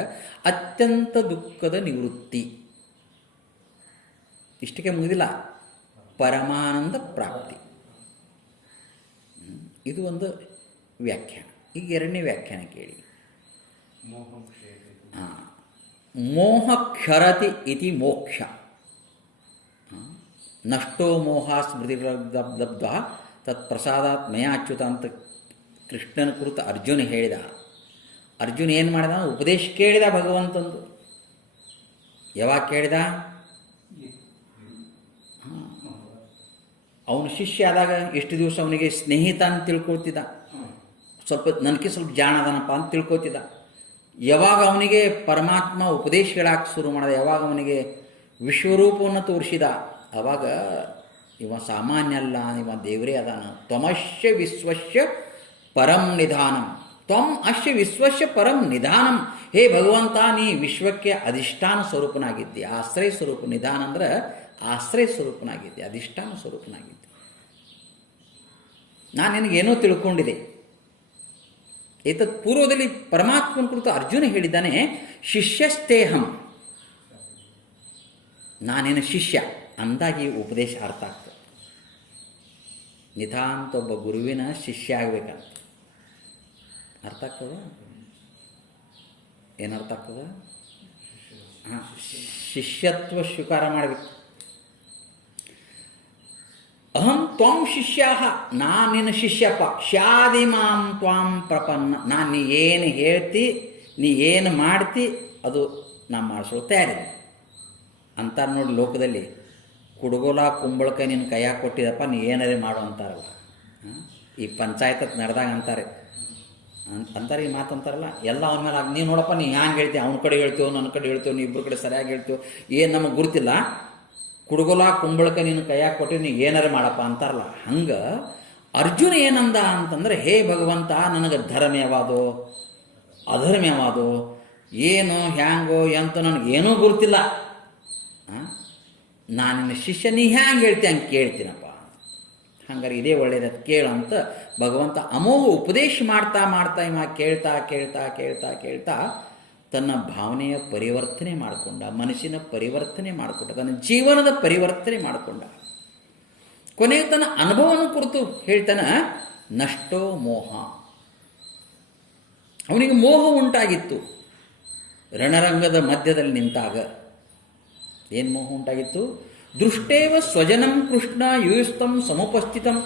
ಅತ್ಯಂತ ದುಃಖದ ನಿವೃತ್ತಿ. ಇಷ್ಟಕ್ಕೆ ಮುಗಿದಿಲ್ಲ, ಪರಮಾನಂದ ಪ್ರಾಪ್ತಿ. ಇದು ಒಂದು ವ್ಯಾಖ್ಯಾನ. ಈಗ ಎರಡನೇ ವ್ಯಾಖ್ಯಾನ ಕೇಳಿ. ಮೋಹ ಕ್ಷರತಿ ಇತಿ ಮೋಕ್ಷ. ನಷ್ಟೋ ಮೋಹ ಸ್ಮೃತಿಲಬ್ಧ ತತ್ ಪ್ರಸಾದಾತ್ ಮಯಾಚ್ಯುತ ಅಂತ ಕೃಷ್ಣನ ಕುರಿತು ಅರ್ಜುನ ಹೇಳಿದ. ಅರ್ಜುನ ಏನು ಮಾಡಿದ? ಉಪದೇಶ ಕೇಳಿದ ಭಗವಂತಂದು. ಯಾವಾಗ ಕೇಳಿದ? ಅವನು ಶಿಷ್ಯ ಆದಾಗ ಎಷ್ಟು ದಿವಸ ಅವನಿಗೆ ಸ್ನೇಹಿತ ಅಂತ ತಿಳ್ಕೊಳ್ತಿದ್ದ. ನನಗೆ ಸ್ವಲ್ಪ ಜಾಣ ಅದನಪ್ಪ ಅಂತ ತಿಳ್ಕೊತಿದ್ದ. ಯಾವಾಗ ಅವನಿಗೆ ಪರಮಾತ್ಮ ಉಪದೇಶ ಹೇಳಕ್ಕೆ ಶುರು ಮಾಡಿದ, ಯಾವಾಗ ಅವನಿಗೆ ವಿಶ್ವರೂಪವನ್ನು ತೋರಿಸಿದ, ಆವಾಗ ಇವ ಸಾಮಾನ್ಯ ಅಲ್ಲ, ಇವ ದೇವರೇ ಅದಾನ. ತ್ವಮಶ್ಯ ವಿಶ್ವಶ್ಯ ಪರಂ ನಿಧಾನಂ. ತ್ವಂ ಅಶ್ಯ ವಿಶ್ವಶ್ಯ ಪರಂ ನಿಧಾನಂ. ಹೇ ಭಗವಂತ, ನೀ ವಿಶ್ವಕ್ಕೆ ಅಧಿಷ್ಠಾನ ಸ್ವರೂಪನಾಗಿದ್ದೆ. ಆಶ್ರಯ ಸ್ವರೂಪ. ನಿಧಾನ ಅಂದ್ರೆ ಆಶ್ರಯ ಸ್ವರೂಪನಾಗಿದ್ದೆ, ಅಧಿಷ್ಠಾನ ಸ್ವರೂಪನಾಗಿದ್ದೆ. ನಾನು ನಿನಗೇನೋ ತಿಳ್ಕೊಂಡಿದೆ. ಏತತ್ ಪೂರ್ವದಲ್ಲಿ ಪರಮಾತ್ಮನ ಕುರಿತು ಅರ್ಜುನ ಹೇಳಿದ್ದಾನೆ, ಶಿಷ್ಯಸ್ತೇಹಂ, ನಾನೇನು ಶಿಷ್ಯ ಅಂದಾಗಿ ಉಪದೇಶ ಅರ್ಥ ಆಗ್ತದೆ. ನಿಧಾಂತ ಒಬ್ಬ ಗುರುವಿನ ಶಿಷ್ಯ ಆಗಬೇಕಂತ ಅರ್ಥ ಆಗ್ತದ. ಏನರ್ಥ ಆಗ್ತದ? ಶಿಷ್ಯತ್ವ ಸ್ವೀಕಾರ ಮಾಡಬೇಕು. ಅಹಂ ತ್ವಾಂ ಶಿಷ್ಯಾಹ, ನಾನು ನಿನ್ನ ಶಿಷ್ಯಪ್ಪ. ಶಾದಿ ಮಾಂ ತ್ವಾಂ ಪ್ರಪನ್ನ, ನಾನು ನೀ ಏನು ಹೇಳ್ತಿ, ನೀ ಏನು ಮಾಡ್ತಿ ಅದು ನಾ ಮಾಡಿಸೋ ತಯಾರಿದೆ ಅಂತಾರೆ ನೋಡಿ. ಲೋಕದಲ್ಲಿ ಕುಡುಗೋಲ ಕುಂಬಳಕಾಯಿ ನಿನ್ನ ಕೈಯಾಗ ಕೊಟ್ಟಿದಪ್ಪ, ನೀ ಏನಾರೇ ಮಾಡು ಅಂತಾರಲ್ಲ. ಈ ಪಂಚಾಯತ್ ನಡೆದಾಗ ಅಂತಾರೆ ಈ ಮಾತು ಅಂತಾರಲ್ಲ. ಎಲ್ಲ ಅವನ ಮೇಲೆ ನೀವು ನೋಡಪ್ಪ, ನೀ ಹ್ಯಾಂಗೆ ಹೇಳ್ತೀವಿ, ಅವನ ಕಡೆ ಹೇಳ್ತೀವೋ ನನ್ನ ಕಡೆ ಹೇಳ್ತೀವೋ, ನೀವು ಇಬ್ಬರು ಕಡೆ ಸರಿಯಾಗಿ ಹೇಳ್ತೀವೋ ಏನು ನಮಗೆ ಗುರುತಿಲ್ಲ. ಕುಡುಗೋಲ ಕುಂಬಳಕಾಯಿ ನಿನ್ನ ಕೈಯಾಗ ಕೊಟ್ಟಿವಿ, ನೀ ಏನಾರೇ ಮಾಡಪ್ಪ ಅಂತಾರಲ್ಲ. ಹಂಗೆ ಅರ್ಜುನ ಏನಂದ ಅಂತಂದ್ರೆ, ಹೇ ಭಗವಂತ, ನನಗೆ ಧರ್ಮ ಯಾವಾದೋ ಅಧರ್ಮ್ಯವಾದೋ ಏನೋ ಹ್ಯಾಂಗೋ ಎಂತ ನನಗೇನೂ ಗುರುತಿಲ್ಲ. ನಾನು ನಿನ್ನ ಶಿಷ್ಯ, ನೀ ಹ್ಯಾಂಗೆ ಹೇಳ್ತಿ ಹಂಗೆ ಕೇಳ್ತೀನಪ್ಪ. ಹಂಗಾರೆ ಇದೇ ಒಳ್ಳೇದು ಕೇಳು ಅಂತ ಭಗವಂತ ಅಮೋಘ ಉಪದೇಶ ಮಾಡ್ತಾ ಮಾಡ್ತಾ ಇವ ಕೇಳ್ತಾ ಕೇಳ್ತಾ ಕೇಳ್ತಾ ಕೇಳ್ತಾ ತನ್ನ ಭಾವನೆಯ ಪರಿವರ್ತನೆ ಮಾಡಿಕೊಂಡ, ಮನಸ್ಸಿನ ಪರಿವರ್ತನೆ ಮಾಡಿಕೊಂಡ, ತನ್ನ ಜೀವನದ ಪರಿವರ್ತನೆ ಮಾಡಿಕೊಂಡ. ಕೊನೆಗೆ ತನ್ನ ಅನುಭವನ ಕುರಿತು ಹೇಳ್ತಾನ, ನಷ್ಟೋ ಮೋಹ. ಅವನಿಗೆ ಮೋಹ ಉಂಟಾಗಿತ್ತು ರಣರಂಗದ ಮಧ್ಯದಲ್ಲಿ ನಿಂತಾಗ. ಏನು ಮೋಹ ಉಂಟಾಗಿತ್ತು? ದೃಷ್ಟೇವ ಸ್ವಜನಂ ಕೃಷ್ಣ ಯುಯುಸ್ತಂ ಸಮುಪಸ್ಥಿತಂ.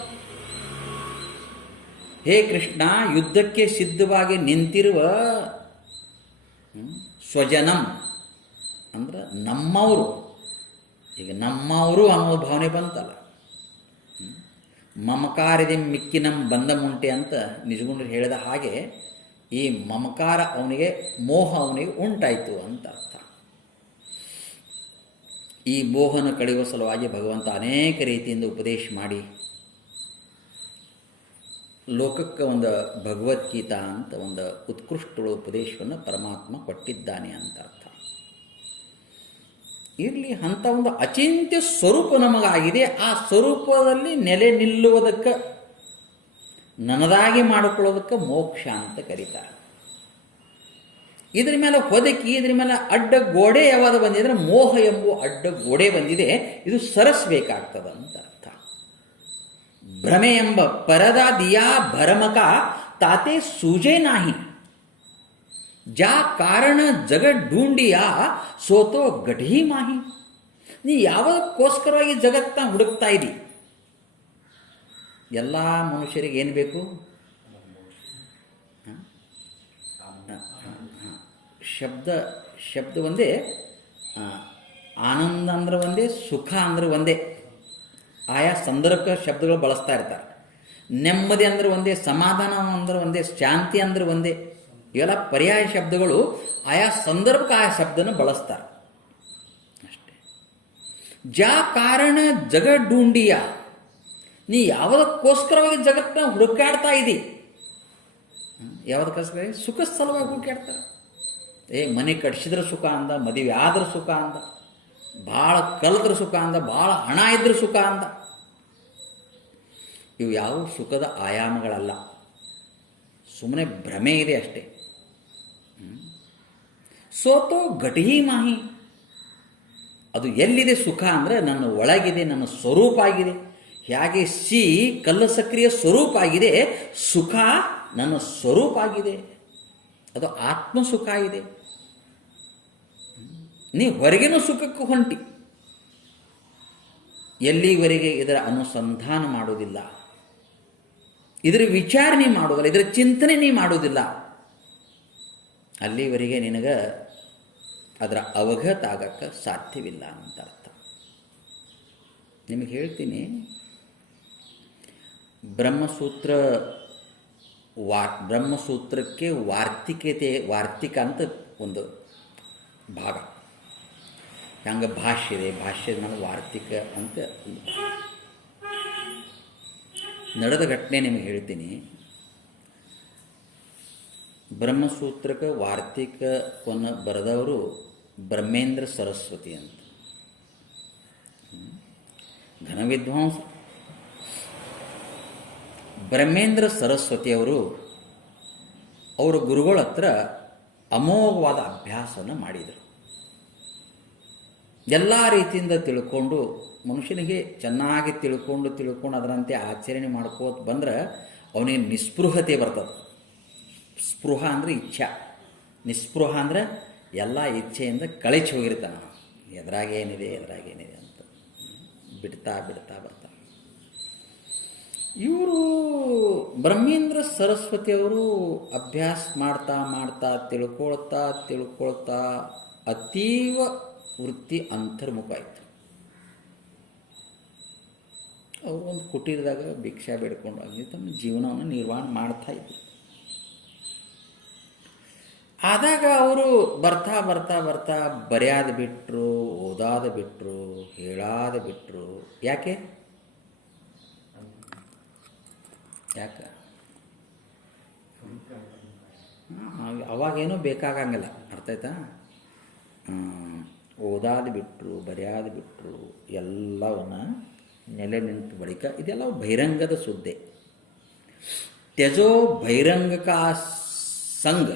ಹೇ ಕೃಷ್ಣ, ಯುದ್ಧಕ್ಕೆ ಸಿದ್ಧವಾಗಿ ನಿಂತಿರುವ ಸ್ವಜನಂ ಅಂದ್ರೆ ನಮ್ಮವರು. ಈಗ ನಮ್ಮವರು ಅನ್ನೋ ಭಾವನೆ ಬಂತಲ್ಲ. ಮಮಕಾರದಿ ಮಿಕ್ಕಿನಂ ಬಂಧಮುಂಟೆ ಅಂತ ನಿಜಗುಂಡ್ರು ಹೇಳಿದ ಹಾಗೆ ಈ ಮಮಕಾರ ಅವನಿಗೆ, ಮೋಹ ಅವನಿಗೆ ಉಂಟಾಯಿತು ಅಂತ ಅರ್ಥ. ಈ ಮೋಹನ ಕಳೆಯುವ ಸಲುವಾಗಿ ಭಗವಂತ ಅನೇಕ ರೀತಿಯಿಂದ ಉಪದೇಶ ಮಾಡಿ ಲೋಕಕ್ಕೆ ಒಂದು ಭಗವದ್ಗೀತಾ ಅಂತ ಒಂದು ಉತ್ಕೃಷ್ಟ ಉಪದೇಶವನ್ನು ಪರಮಾತ್ಮ ಕೊಟ್ಟಿದ್ದಾನೆ ಅಂತ ಅರ್ಥ. ಇರಲಿ, ಅಂಥ ಒಂದು ಅಚಿಂತ್ಯ ಸ್ವರೂಪ ನಮಗಾಗಿದೆ. ಆ ಸ್ವರೂಪದಲ್ಲಿ ನೆಲೆ ನಿಲ್ಲುವುದಕ್ಕೆ, ನನ್ನದಾಗಿ ಮಾಡಿಕೊಳ್ಳೋದಕ್ಕೆ ಮೋಕ್ಷ ಅಂತ ಕರೀತಾರೆ. ಇದ್ರ ಮೇಲೆ ಹೊದಕಿ, ಇದ್ರ ಮೇಲೆ ಅಡ್ಡ ಗೋಡೆ ಯಾವಾಗ ಬಂದಿದ್ರೆ ಮೋಹ ಎಂಬುವ ಅಡ್ಡ ಗೋಡೆ ಬಂದಿದೆ. ಇದು ಸರಸ್ಬೇಕಾಗ್ತದೆ ಅಂತ ಅರ್ಥ. ಭ್ರಮೆ ಎಂಬ ಪರದಾ ದಿಯಾ ಭರಮಕ ತಾತೆ ಸೂಜೆ ನಾಹಿ, ಜಾ ಕಾರಣ ಜಗ ಢೂಂಡಿಯಾ ಸೋತೋ ಗಢಿ ಮಾಹಿ. ನೀ ಯಾವಕ್ಕೋಸ್ಕರವಾಗಿ ಜಗತ್ತನ್ನ ಹುಡುಕ್ತಾ ಇದ್ದಿ? ಎಲ್ಲ ಮನುಷ್ಯರಿಗೆ ಏನು ಬೇಕು? ಶಬ್ದ ಒಂದೇ, ಆನಂದ ಅಂದ್ರೆ ಒಂದೇ, ಸುಖ ಅಂದ್ರೆ ಒಂದೇ. ಆಯಾ ಸಂದರ್ಭಕ್ಕೆ ಶಬ್ದಗಳು ಬಳಸ್ತಾ ಇರ್ತಾರೆ. ನೆಮ್ಮದಿ ಅಂದ್ರೆ ಒಂದೇ, ಸಮಾಧಾನ ಅಂದ್ರೆ ಒಂದೇ, ಶಾಂತಿ ಅಂದ್ರೆ ಒಂದೇ. ಇವೆಲ್ಲ ಪರ್ಯಾಯ ಶಬ್ದಗಳು. ಆಯಾ ಸಂದರ್ಭಕ್ಕೆ ಆಯಾ ಶಬ್ದನ ಬಳಸ್ತಾರೆ ಅಷ್ಟೇ. ಜಾ ಕಾರಣ ಜಗ ಢೂಂಡಿಯ, ನೀ ಯಾವುದಕ್ಕೋಸ್ಕರವಾಗಿ ಜಗತ್ತನ್ನ ಹುಡುಕಾಡ್ತಾ ಇದ್ದಿ? ಯಾವುದಕ್ಕೋಸ್ಕರ? ಸುಖ ಸಲುವಾಗಿ ಹುಡುಕಾಡ್ತಾರೆ. ಮನೆ ಕಟ್ಸಿದ್ರೆ ಸುಖ ಅಂದ, ಮದುವೆ ಆದ್ರೆ ಸುಖ ಅಂದ, ಭಾಳ ಕಲಿದ್ರೆ ಸುಖ ಅಂದ, ಭಾಳ ಹಣ ಇದ್ರೆ ಸುಖ ಅಂದ. ಇವು ಯಾವ ಸುಖದ ಆಯಾಮಗಳಲ್ಲ, ಸುಮ್ಮನೆ ಭ್ರಮೆ ಇದೆ ಅಷ್ಟೇ. ಸೋತೋ ಘಟಿ ಮಾಹಿ, ಅದು ಎಲ್ಲಿದೆ ಸುಖ ಅಂದರೆ ನನ್ನ ಒಳಗಿದೆ, ನನ್ನ ಸ್ವರೂಪ ಆಗಿದೆ. ಹೇಗೆ ಕಲ್ಲು ಸಕ್ರಿಯ ಸ್ವರೂಪ ಆಗಿದೆ, ಸುಖ ನನ್ನ ಸ್ವರೂಪ ಆಗಿದೆ. ಅದು ಆತ್ಮ ಸುಖ ಇದೆ. ನೀ ಹೊರಗಿನ ಸುಖಕ್ಕೂ ಹೊಂಟಿ. ಎಲ್ಲಿವರೆಗೆ ಇದರ ಅನುಸಂಧಾನ ಮಾಡುವುದಿಲ್ಲ, ಇದರ ವಿಚಾರಣೆ ಮಾಡುವುದಿಲ್ಲ, ಇದರ ಚಿಂತನೆ ನೀ ಮಾಡುವುದಿಲ್ಲ, ಅಲ್ಲಿವರೆಗೆ ನಿನಗೆ ಅದರ ಅವಘತ ಆಗಕ್ಕೆ ಸಾಧ್ಯವಿಲ್ಲ ಅಂತ ಅರ್ಥ. ನಿಮಗೆ ಹೇಳ್ತೀನಿ, ಬ್ರಹ್ಮಸೂತ್ರಕ್ಕೆ ವಾರ್ತಿಕ ಅಂತ ಒಂದು ಭಾಗ. ಹಂಗೆ ಭಾಷ್ಯ ಇದೆ, ಭಾಷ್ಯದ ಮೇಲೆ ವಾರ್ತಿಕ ಅಂತ ನಡೆದ ಘಟನೆ ನಿಮಗೆ ಹೇಳ್ತೀನಿ. ಬ್ರಹ್ಮಸೂತ್ರಕ್ಕೆ ವಾರ್ತಿಕವನ್ನು ಬರೆದವರು ಬ್ರಹ್ಮೇಂದ್ರ ಸರಸ್ವತಿ ಅಂತ, ಘನ ವಿದ್ವಾಂಸ. ಬ್ರಹ್ಮೇಂದ್ರ ಸರಸ್ವತಿಯವರು ಅವರ ಗುರುಗಳ ಹತ್ರ ಅಮೋಘವಾದ ಅಭ್ಯಾಸನ ಮಾಡಿದರು. ಎಲ್ಲ ರೀತಿಯಿಂದ ತಿಳ್ಕೊಂಡು, ಮನುಷ್ಯನಿಗೆ ಚೆನ್ನಾಗಿ ತಿಳ್ಕೊಂಡು ಅದರಂತೆ ಆಚರಣೆ ಮಾಡ್ಕೋತ ಬಂದ್ರೆ ಅವನಿಗೆ ನಿಸ್ಪೃಹತೆ ಬರ್ತದೆ. ಸ್ಪೃಹ ಅಂದರೆ ಇಚ್ಛಾ, ನಿಸ್ಪೃಹ ಅಂದರೆ ಎಲ್ಲ ಇಚ್ಛೆಯಿಂದ ಕಳಚಿ ಹೋಗಿರ್ತಾನೆ. ಎದುರಾಗೇನಿದೆ ಅಂತ ಬಿಡ್ತಾ ಬರ್ತಾನೆ. ಇವರು ಬ್ರಹ್ಮೇಂದ್ರ ಸರಸ್ವತಿಯವರು ಅಭ್ಯಾಸ ಮಾಡ್ತಾ ತಿಳ್ಕೊಳ್ತಾ ಅತೀವ ವೃತ್ತಿ ಅಂತರ್ಮುಖ ಆಯಿತು. ಅವರು ಒಂದು ಕುಟೀರದಾಗ ಭಿಕ್ಷಾ ಬೇಡ್ಕೊಂಡು ಅಲ್ಲಿ ತಮ್ಮ ಜೀವನವನ್ನು ನಿರ್ವಹಣೆ ಮಾಡ್ತಾ ಇದ್ರು. ಆದಾಗ ಅವರು ಬರ್ತಾ ಬರೆಯೋದು ಬಿಟ್ಟರು, ಓದಾದ ಬಿಟ್ಟರು, ಹೇಳಾದ ಬಿಟ್ಟರು. ಯಾಕೆ ಅವಾಗೇನೂ ಬೇಕಾಗಂಗಿಲ್ಲ, ಅರ್ಥ ಆಯ್ತಾ? ಓದಾದ ಬಿಟ್ಟರು, ಬರೆಯೋದು ಬಿಟ್ಟರು, ಎಲ್ಲವನ್ನ ನೆಲೆ ನಿಂತು ಬಳಿಕ ಇದೆಲ್ಲ ಬಹಿರಂಗದ ಸುದ್ದಿ. ತ್ಯಜೋ ಬಹಿರಂಗಕ ಸಂಘ,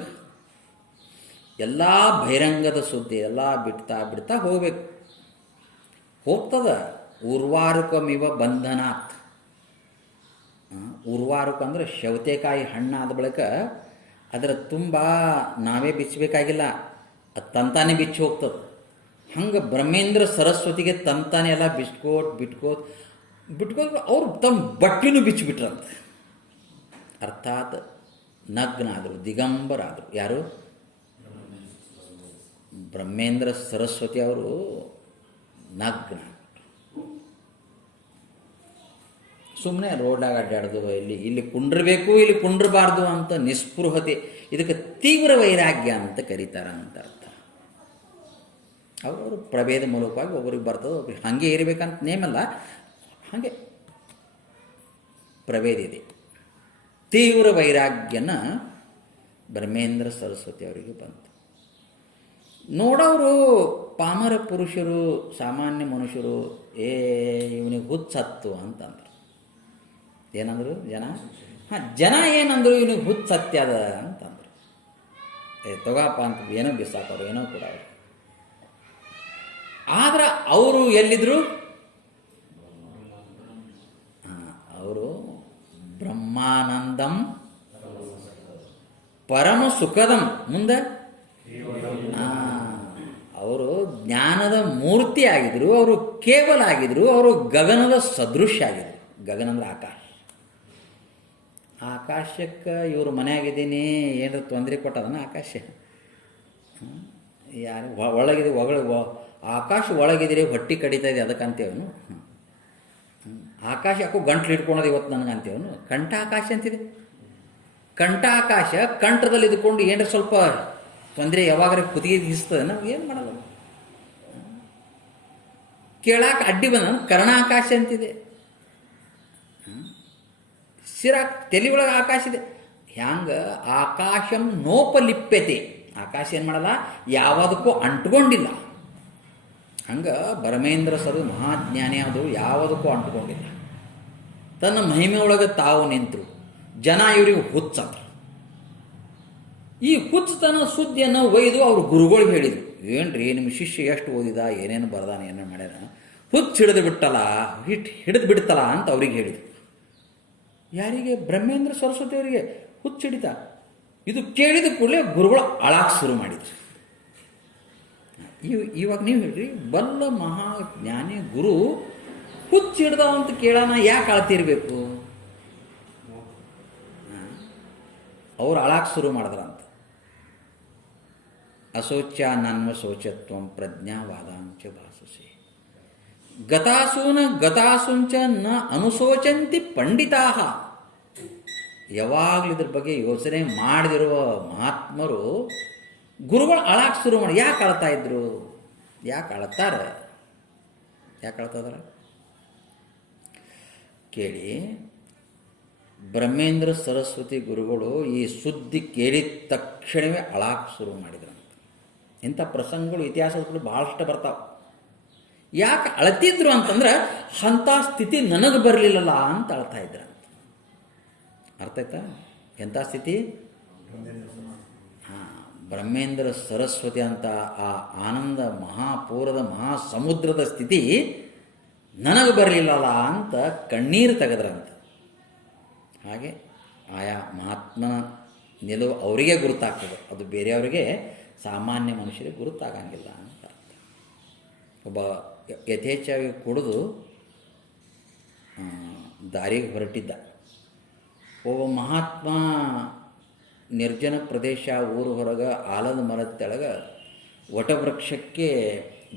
ಎಲ್ಲ ಬಹಿರಂಗದ ಸುದ್ದಿ ಎಲ್ಲ ಬಿಡ್ತಾ ಹೋಗ್ಬೇಕು. ಹೋಗ್ತದ. ಉರ್ವಾರುಕಮಿವ ಬಂಧನಾತ್. ಉರ್ವಾರುಕ ಅಂದರೆ ಸೌತೆಕಾಯಿ ಹಣ್ಣಾದ ಬಳಿಕ ಅದರ ತುಂಬ ನಾವೇ ಬಿಚ್ಚಬೇಕಾಗಿಲ್ಲ, ಅದು ತಂತಾನೆ ಬಿಚ್ಚಿ ಹೋಗ್ತದೆ. ಹಂಗೆ ಬ್ರಹ್ಮೇಂದ್ರ ಸರಸ್ವತಿಗೆ ತಂತಾನೆ ಎಲ್ಲ ಬಿಟ್ಕೋತ್ ಅವ್ರು ತಮ್ಮ ಬಟ್ಟೆನೂ ಬಿಚ್ಚಿಬಿಟ್ರಂತೆ. ಅರ್ಥಾತ್ ನಗ್ನ ಆದರು, ದಿಗಂಬರಾದರು. ಯಾರು? ಬ್ರಹ್ಮೇಂದ್ರ ಸರಸ್ವತಿ ಅವರು ನಗ್ನ. ಸುಮ್ಮನೆ ರೋಡಾಗ ಅಡ್ಡಾಡ್ದು ಇಲ್ಲಿ ಕುಂಡ್ರಬೇಕು, ಇಲ್ಲಿ ಕುಂಡ್ರಬಾರ್ದು ಅಂತ ನಿಸ್ಪೃಹತೆ. ಇದಕ್ಕೆ ತೀವ್ರ ವೈರಾಗ್ಯ ಅಂತ ಕರೀತಾರೆ ಅಂತ ಅರ್ಥ. ಅವರು ಪ್ರಭೇದ ಮೂಲಕವಾಗಿ ಒಬ್ಬರಿಗೆ ಬರ್ತದೆ, ಒಬ್ಬರಿಗೆ ಹಾಗೆ ಇರಬೇಕಂತ ನೇಮಲ್ಲ, ಹಾಗೆ ಪ್ರಭೇದ ಇದೆ. ತೀವ್ರ ವೈರಾಗ್ಯನ ಬ್ರಹ್ಮೇಂದ್ರ ಸರಸ್ವತಿ ಅವರಿಗೆ ಬಂತು. ನೋಡೋರು ಪಾಮರ ಪುರುಷರು, ಸಾಮಾನ್ಯ ಮನುಷ್ಯರು, ಇವನಿಗೆ ಹುಚ್ಚತ್ತು ಅಂತಂದರು. ಏನಂದರು ಜನ? ಜನ ಏನಂದರು? ಇವನಿಗೆ ಹುಚ್ಚತ್ಯ ಅದ ಅಂತಂದರು. ತಗೋಪ್ಪ ಅಂತ ಏನೋ ಬಿಸಾಕೋರು, ಏನೋ ಕೂಡ ಅವರು. ಆದ್ರೆ ಅವರು ಎಲ್ಲಿದ್ರು? ಅವರು ಬ್ರಹ್ಮಾನಂದಂ ಪರಮ ಸುಖದಂ. ಮುಂದೆ ಅವರು ಜ್ಞಾನದ ಮೂರ್ತಿ ಆಗಿದ್ರು, ಅವರು ಕೇವಲ ಆಗಿದ್ರು, ಅವರು ಗಗನದ ಸದೃಶ್ಯ ಆಗಿದ್ರು. ಗಗನ ಅಂದ್ರೆ ಆಕಾಶ. ಆಕಾಶಕ್ಕೆ ಇವರು ಮನೆಯಾಗಿದ್ದೀನಿ ಏನಾರ ತೊಂದರೆ ಕೊಟ್ಟದನ ಆಕಾಶ? ಯಾರು ಒಳಗಿದೆ ಆಕಾಶ ಒಳಗಿದ್ದೀರಿ, ಹೊಟ್ಟೆ ಕಡಿತಾ ಇದೆ ಅದಕ್ಕಂತೇವನು. ಆಕಾಶ ಯಾಕೋ ಗಂಟ್ಲು ಇಟ್ಕೊಳೋದು ಇವತ್ತು ನನಗಂತೇವನು. ಕಂಠ ಆಕಾಶ ಅಂತಿದೆ. ಕಂಠ ಆಕಾಶ ಕಂಠದಲ್ಲಿ ಇದ್ಕೊಂಡು ಏನಾರ ಸ್ವಲ್ಪ ತೊಂದರೆ ಯಾವಾಗಾರ ಕುತ್ತಿಗೆ ಗೀಸ್ತದೆ, ನಾವು ಏನು ಮಾಡಲ್ಲ. ಕೇಳಾಕ ಅಡ್ಡಿ ಬಂದ ಕರ್ಣಾಕಾಶ ಅಂತಿದೆ. ತಲೆ ಒಳಗೆ ಆಕಾಶ ಇದೆ. ಹ್ಯಾಂಗ ಆಕಾಶಂ ನೋಪಲಿಪ್ಯತೆ. ಆಕಾಶ ಏನು ಮಾಡಲ್ಲ, ಯಾವುದಕ್ಕೂ ಅಂಟ್ಕೊಂಡಿಲ್ಲ. ಹಂಗೆ ಭರಮೇಂದ್ರ ಸರು ಮಹಾಜ್ಞಾನಿ ಅದು, ಯಾವುದಕ್ಕೂ ಅಂಟ್ಕೊಂಡಿಲ್ಲ. ತನ್ನ ಮಹಿಮೆ ಒಳಗೆ ತಾವು ನಿಂತರು. ಜನ ಇವರಿಗೆ ಹುಚ್ಚಂದ್ರು. ಈ ಹುಚ್ಚತನ ಸುದ್ದಿಯನ್ನು ಒಯ್ದು ಅವ್ರ ಗುರುಗಳಿಗೆ ಹೇಳಿದರು. ಏನ್ರಿ ನಿಮ್ಮ ಶಿಷ್ಯ ಎಷ್ಟು ಓದಿದ, ಏನೇನು ಬರ್ದಾನ, ಏನೇನು ಮಾಡ್ಯಾನ, ಹುಚ್ಚು ಹಿಡಿದು ಬಿಟ್ಟಲ್ಲ, ಹಿಡಿದು ಬಿಡ್ತಲ್ಲ ಅಂತ ಅವ್ರಿಗೆ ಹೇಳಿದರು. ಯಾರಿಗೆ? ಬ್ರಹ್ಮೇಂದ್ರ ಸರಸ್ವತಿ ಅವರಿಗೆ ಹುಚ್ಚು ಹಿಡಿತ. ಇದು ಕೇಳಿದ ಕೂಡಲೇ ಗುರುಗಳು ಅಳಾಕ್ ಶುರು ಮಾಡಿದರು. ಇವಾಗ ನೀವು ಹೇಳ್ರಿ, ಬಲ್ಲ ಮಹಾಜ್ಞಾನಿ ಗುರು ಹುಚ್ಚು ಹಿಡ್ದ ಅಂತ ಕೇಳೋಣ, ಯಾಕೆ ಅಳ್ತಿರ್ಬೇಕು? ಅವ್ರು ಅಳಾಕ್ ಶುರು ಮಾಡಿದ್ರಂತ. ಅಶೋಚ್ಯ ನನ್ವ ಶೋಚತ್ವಂ ಪ್ರಜ್ಞಾವಾದಾಂಚ ಭಾಸಸೆ ಗತಾಸೂಂಚ ನ ಅನುಶೋಚಂತಿ ಪಂಡಿತಾ. ಯಾವಾಗಲೂ ಇದ್ರ ಬಗ್ಗೆ ಯೋಚನೆ ಮಾಡದಿರುವ ಮಹಾತ್ಮರು ಗುರುಗಳು ಅಳಾಕ್ ಶುರು ಮಾಡಿ. ಯಾಕೆ ಅಳ್ತಾ ಇದ್ರು? ಯಾಕೆ ಅಳ್ತಾರೆ? ಯಾಕೆ ಅಳ್ತದಾರ ಕೇಳಿ. ಬ್ರಹ್ಮೇಂದ್ರ ಸರಸ್ವತಿ ಗುರುಗಳು ಈ ಸುದ್ದಿ ಕೇಳಿದ ತಕ್ಷಣವೇ ಅಳಾಕ್ ಶುರು ಮಾಡಿದ್ರಂತ. ಇಂಥ ಪ್ರಸಂಗಗಳು ಇತಿಹಾಸದಲ್ಲಿ ಭಾಳಷ್ಟು ಬರ್ತಾವೆ. ಯಾಕೆ ಅಳ್ತಿದ್ರು ಅಂತಂದ್ರೆ, ಅಂಥ ಸ್ಥಿತಿ ನನಗೆ ಬರಲಿಲ್ಲಲ್ಲ ಅಂತ ಅಳ್ತಾ ಇದ್ರಂತ. ಅರ್ಥ ಆಯ್ತಾ? ಎಂಥ ಸ್ಥಿತಿ? ಬ್ರಹ್ಮೇಂದ್ರ ಸರಸ್ವತಿ ಅಂತ ಆ ಆನಂದ ಮಹಾಪೂರದ ಮಹಾಸಮುದ್ರದ ಸ್ಥಿತಿ ನನಗೆ ಬರಲಿಲ್ಲಲ್ಲ ಅಂತ ಕಣ್ಣೀರು ತೆಗೆದ್ರಂತ. ಹಾಗೆ ಆಯಾ ಮಹಾತ್ಮನ ನಿಲುವು ಅವರಿಗೆ ಗುರುತಾಗ್ತದೆ, ಅದು ಬೇರೆಯವರಿಗೆ, ಸಾಮಾನ್ಯ ಮನುಷ್ಯರಿಗೆ ಗುರುತಾಗಂಗಿಲ್ಲ ಅಂತ ಅರ್ಥ. ಒಬ್ಬ ಯಥೇಚ್ಛವಾಗಿ ಕುಡಿದು ದಾರಿಗೆ ಹೊರಟಿದ್ದ. ಒಬ್ಬ ಮಹಾತ್ಮ ನಿರ್ಜನ ಪ್ರದೇಶ, ಊರು ಹೊರಗೆ ಆಲದ ಮರದ ತೆಳಗೆ ವಟವೃಕ್ಷಕ್ಕೆ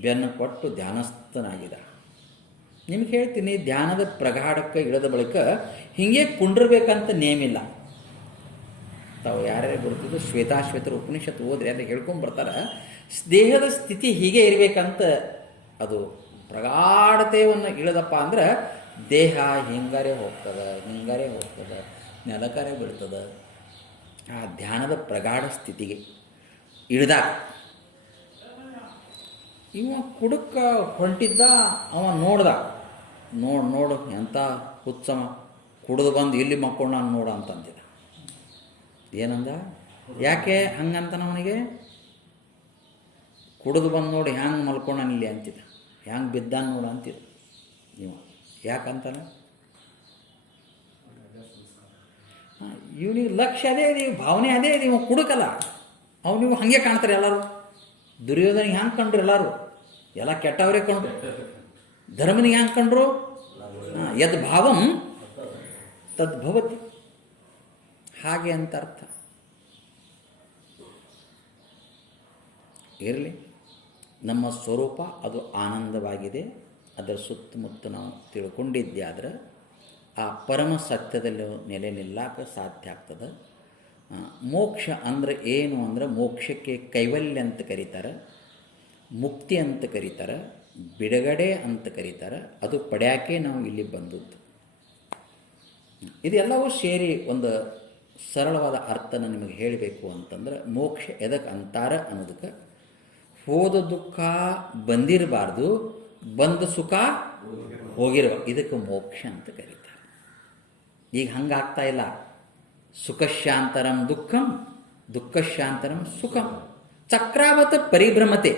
ಬೆನ್ನು ಕೊಟ್ಟು ಧ್ಯಾನಸ್ಥನಾಗಿದ್ದ. ನಿಮ್ಗೆ ಹೇಳ್ತೀನಿ, ಧ್ಯಾನದ ಪ್ರಗಾಢಕ್ಕೆ ಇಳಿದ ಬಳಿಕ ಹೀಗೆ ಕುಂಡಿರ್ಬೇಕಂತ ನೇಮಿಲ್ಲ. ತಾವು ಯಾರ್ಯಾರು ಬರ್ತಿದ್ದು ಶ್ವೇತಾಶ್ವೇತರ ಉಪನಿಷತ್ತು ಓದ್ರಿ ಅಂತ ಹೇಳ್ಕೊಂಡು ಬರ್ತಾರೆ. ದೇಹದ ಸ್ಥಿತಿ ಹೀಗೆ ಇರಬೇಕಂತ, ಅದು ಪ್ರಗಾಢತೆಯನ್ನು ಇಳಿದಪ್ಪ ಅಂದ್ರೆ ದೇಹ ಹಿಂಗಾರೆ ಹೋಗ್ತದೆ, ನೆಲಕರೆ ಬೀಳ್ತದೆ. ಆ ಧ್ಯಾನದ ಪ್ರಗಾಢ ಸ್ಥಿತಿಗೆ ಇಳಿದಾಗ ಇವ ಕುಡುಕ ಹೊಂಟಿದ್ದ. ಅವ ನೋಡ್ದ, ನೋಡು ಎಂಥ ಹುಚ್ಚಮ, ಕುಡಿದು ಬಂದು ಇಲ್ಲಿ ಮಕ್ಕೊಂಡು ನಾನು ನೋಡ ಅಂತಂದಿದ್ದ. ಏನಂದ? ಯಾಕೆ ಹಂಗಂತ ಅವನಿಗೆ? ಕುಡಿದು ಬಂದು ನೋಡಿ ಹ್ಯಾಂಗೆ ಮಲ್ಕೊಂಡಾನ ಇಲ್ಲಿ ಅಂತಿದ್ದ, ಹ್ಯಾಂಗೆ ಬಿದ್ದಾನ ನೋಡು ಅಂತಿದ್ದ ಇವ. ಯಾಕಂತಾನೆ? ಇವನಿಗೆ ಲಕ್ಷ್ಯ ಅದೇ ಇದೆ, ಭಾವನೆ ಅದೇ ಇದೆ. ಇವ ಕುಡುಕಲ್ಲ, ಅವನಿಗೂ ಹಾಗೆ ಕಾಣ್ತಾರೆ ಎಲ್ಲರೂ. ದುರ್ಯೋಧನಿಗೆ ಹ್ಯಾಂಗೆ ಕಂಡ್ರು ಎಲ್ಲರೂ? ಎಲ್ಲ ಕೆಟ್ಟವರೇ ಕಂಡ್ರು. ಧರ್ಮನಿಗೆ ಹ್ಯಾಂಗೆ ಕಂಡ್ರು? ಯದ್ ಭಾವಂ ತದ್ಭವತಿ. ಹಾಗೆ ಅಂತ ಅರ್ಥ. ಇರಲಿ, ನಮ್ಮ ಸ್ವರೂಪ ಅದು ಆನಂದವಾಗಿದೆ. ಅದರ ಸುತ್ತಮುತ್ತ ನಾವು ತಿಳ್ಕೊಂಡಿದ್ದೆ ಆದರೆ ಆ ಪರಮ ಸತ್ಯದಲ್ಲಿ ನೆಲೆ ನಿಲ್ಲಕ್ಕೆ ಸಾಧ್ಯ ಆಗ್ತದೆ. ಮೋಕ್ಷ ಅಂದರೆ ಏನು ಅಂದರೆ, ಮೋಕ್ಷಕ್ಕೆ ಕೈವಲ್ಯ ಅಂತ ಕರೀತಾರೆ, ಮುಕ್ತಿ ಅಂತ ಕರೀತಾರೆ, ಬಿಡುಗಡೆ ಅಂತ ಕರೀತಾರೆ. ಅದು ಪಡ್ಯಾಕೆ ನಾವು ಇಲ್ಲಿ ಬಂದದ್ದು. ಇದೆಲ್ಲವೂ ಸೇರಿ ಒಂದು ಸರಳವಾದ ಅರ್ಥನ ನಿಮಗೆ ಹೇಳಬೇಕು ಅಂತಂದ್ರೆ ಮೋಕ್ಷ ಎದಕ್ಕೆ ಅಂತಾರ ಅನ್ನೋದಕ್ಕೆ ಹೋದ ದುಃಖ ಬಂದಿರಬಾರ್ದು, ಬಂದ ಸುಖ ಹೋಗಿರುವ ಇದಕ್ಕೆ ಮೋಕ್ಷ ಅಂತ ಕರೀತಾರೆ. ಈಗ ಹಂಗಾಗ್ತಾ ಇಲ್ಲ. ಸುಖಶಾಂತರಂ ದುಃಖಂ, ದುಃಖಶಾಂತರಂ ಸುಖಂ, ಚಕ್ರಾವತ ಪರಿಭ್ರಮತೆ,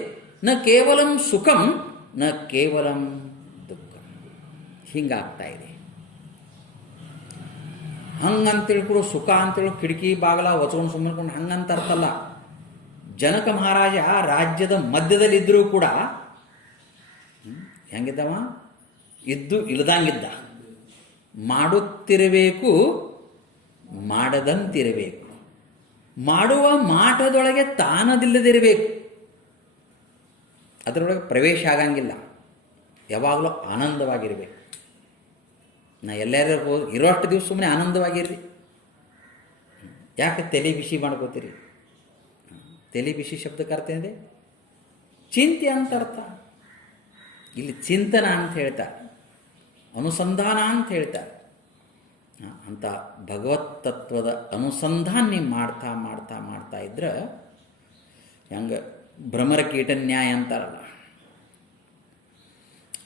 ನ ಕೇವಲಂ ಸುಖಂ ನ ಕೇವಲಂ ದುಃಖಂ. ಹಿಂಗಾಗ್ತಾ ಇದೆ. ಹಂಗಂತೇಳಿ ಕೂಡ ಸುಖ ಅಂತೇಳಿ ಕಿಟಕಿ ಬಾಗಲ ಒಚ್ಕೊಂಡು ಸುಮ್ಮನೆ ಹಂಗಂತ ಅರ್ಥಲ್ಲ. ಜನಕ ಮಹಾರಾಜ ರಾಜ್ಯದ ಮಧ್ಯದಲ್ಲಿದ್ದರೂ ಕೂಡ ಹೆಂಗಿದ್ದವ, ಇದ್ದು ಇಳ್ದಂಗಿದ್ದ. ಮಾಡುತ್ತಿರಬೇಕು, ಮಾಡದಂತಿರಬೇಕು, ಮಾಡುವ ಮಾಟದೊಳಗೆ ತಾನದಿಲ್ಲದಿರಬೇಕು, ಅದರೊಳಗೆ ಪ್ರವೇಶ ಆಗಂಗಿಲ್ಲ, ಯಾವಾಗಲೂ ಆನಂದವಾಗಿರಬೇಕು. ನಾ ಎಲ್ಲರೂ ಹೋಗಿ ಇರೋಷ್ಟು ದಿವಸ ಸುಮ್ಮನೆ ಆನಂದವಾಗಿರ್ರಿ. ಯಾಕೆ ತಲೆ ಬಿಸಿ ಮಾಡ್ಕೋತೀರಿ? ತಲೆ ಬಿಸಿ ಶಬ್ದಕ್ಕೆ ಅರ್ಥ ಏನಿದೆ? ಚಿಂತೆ ಅಂತ ಅರ್ಥ. ಇಲ್ಲಿ ಚಿಂತನ ಅಂತ ಹೇಳ್ತಾರೆ, ಅನುಸಂಧಾನ ಅಂತ ಹೇಳ್ತಾರೆ. ಅಂತ ಭಗವತ್ ತತ್ವದ ಅನುಸಂಧಾನ ನೀವು ಮಾಡ್ತಾ ಮಾಡ್ತಾ ಮಾಡ್ತಾ ಇದ್ರೆ ಹೆಂಗೆ ಭ್ರಮರ ಕೀಟ ನ್ಯಾಯ ಅಂತಾರಲ್ಲ,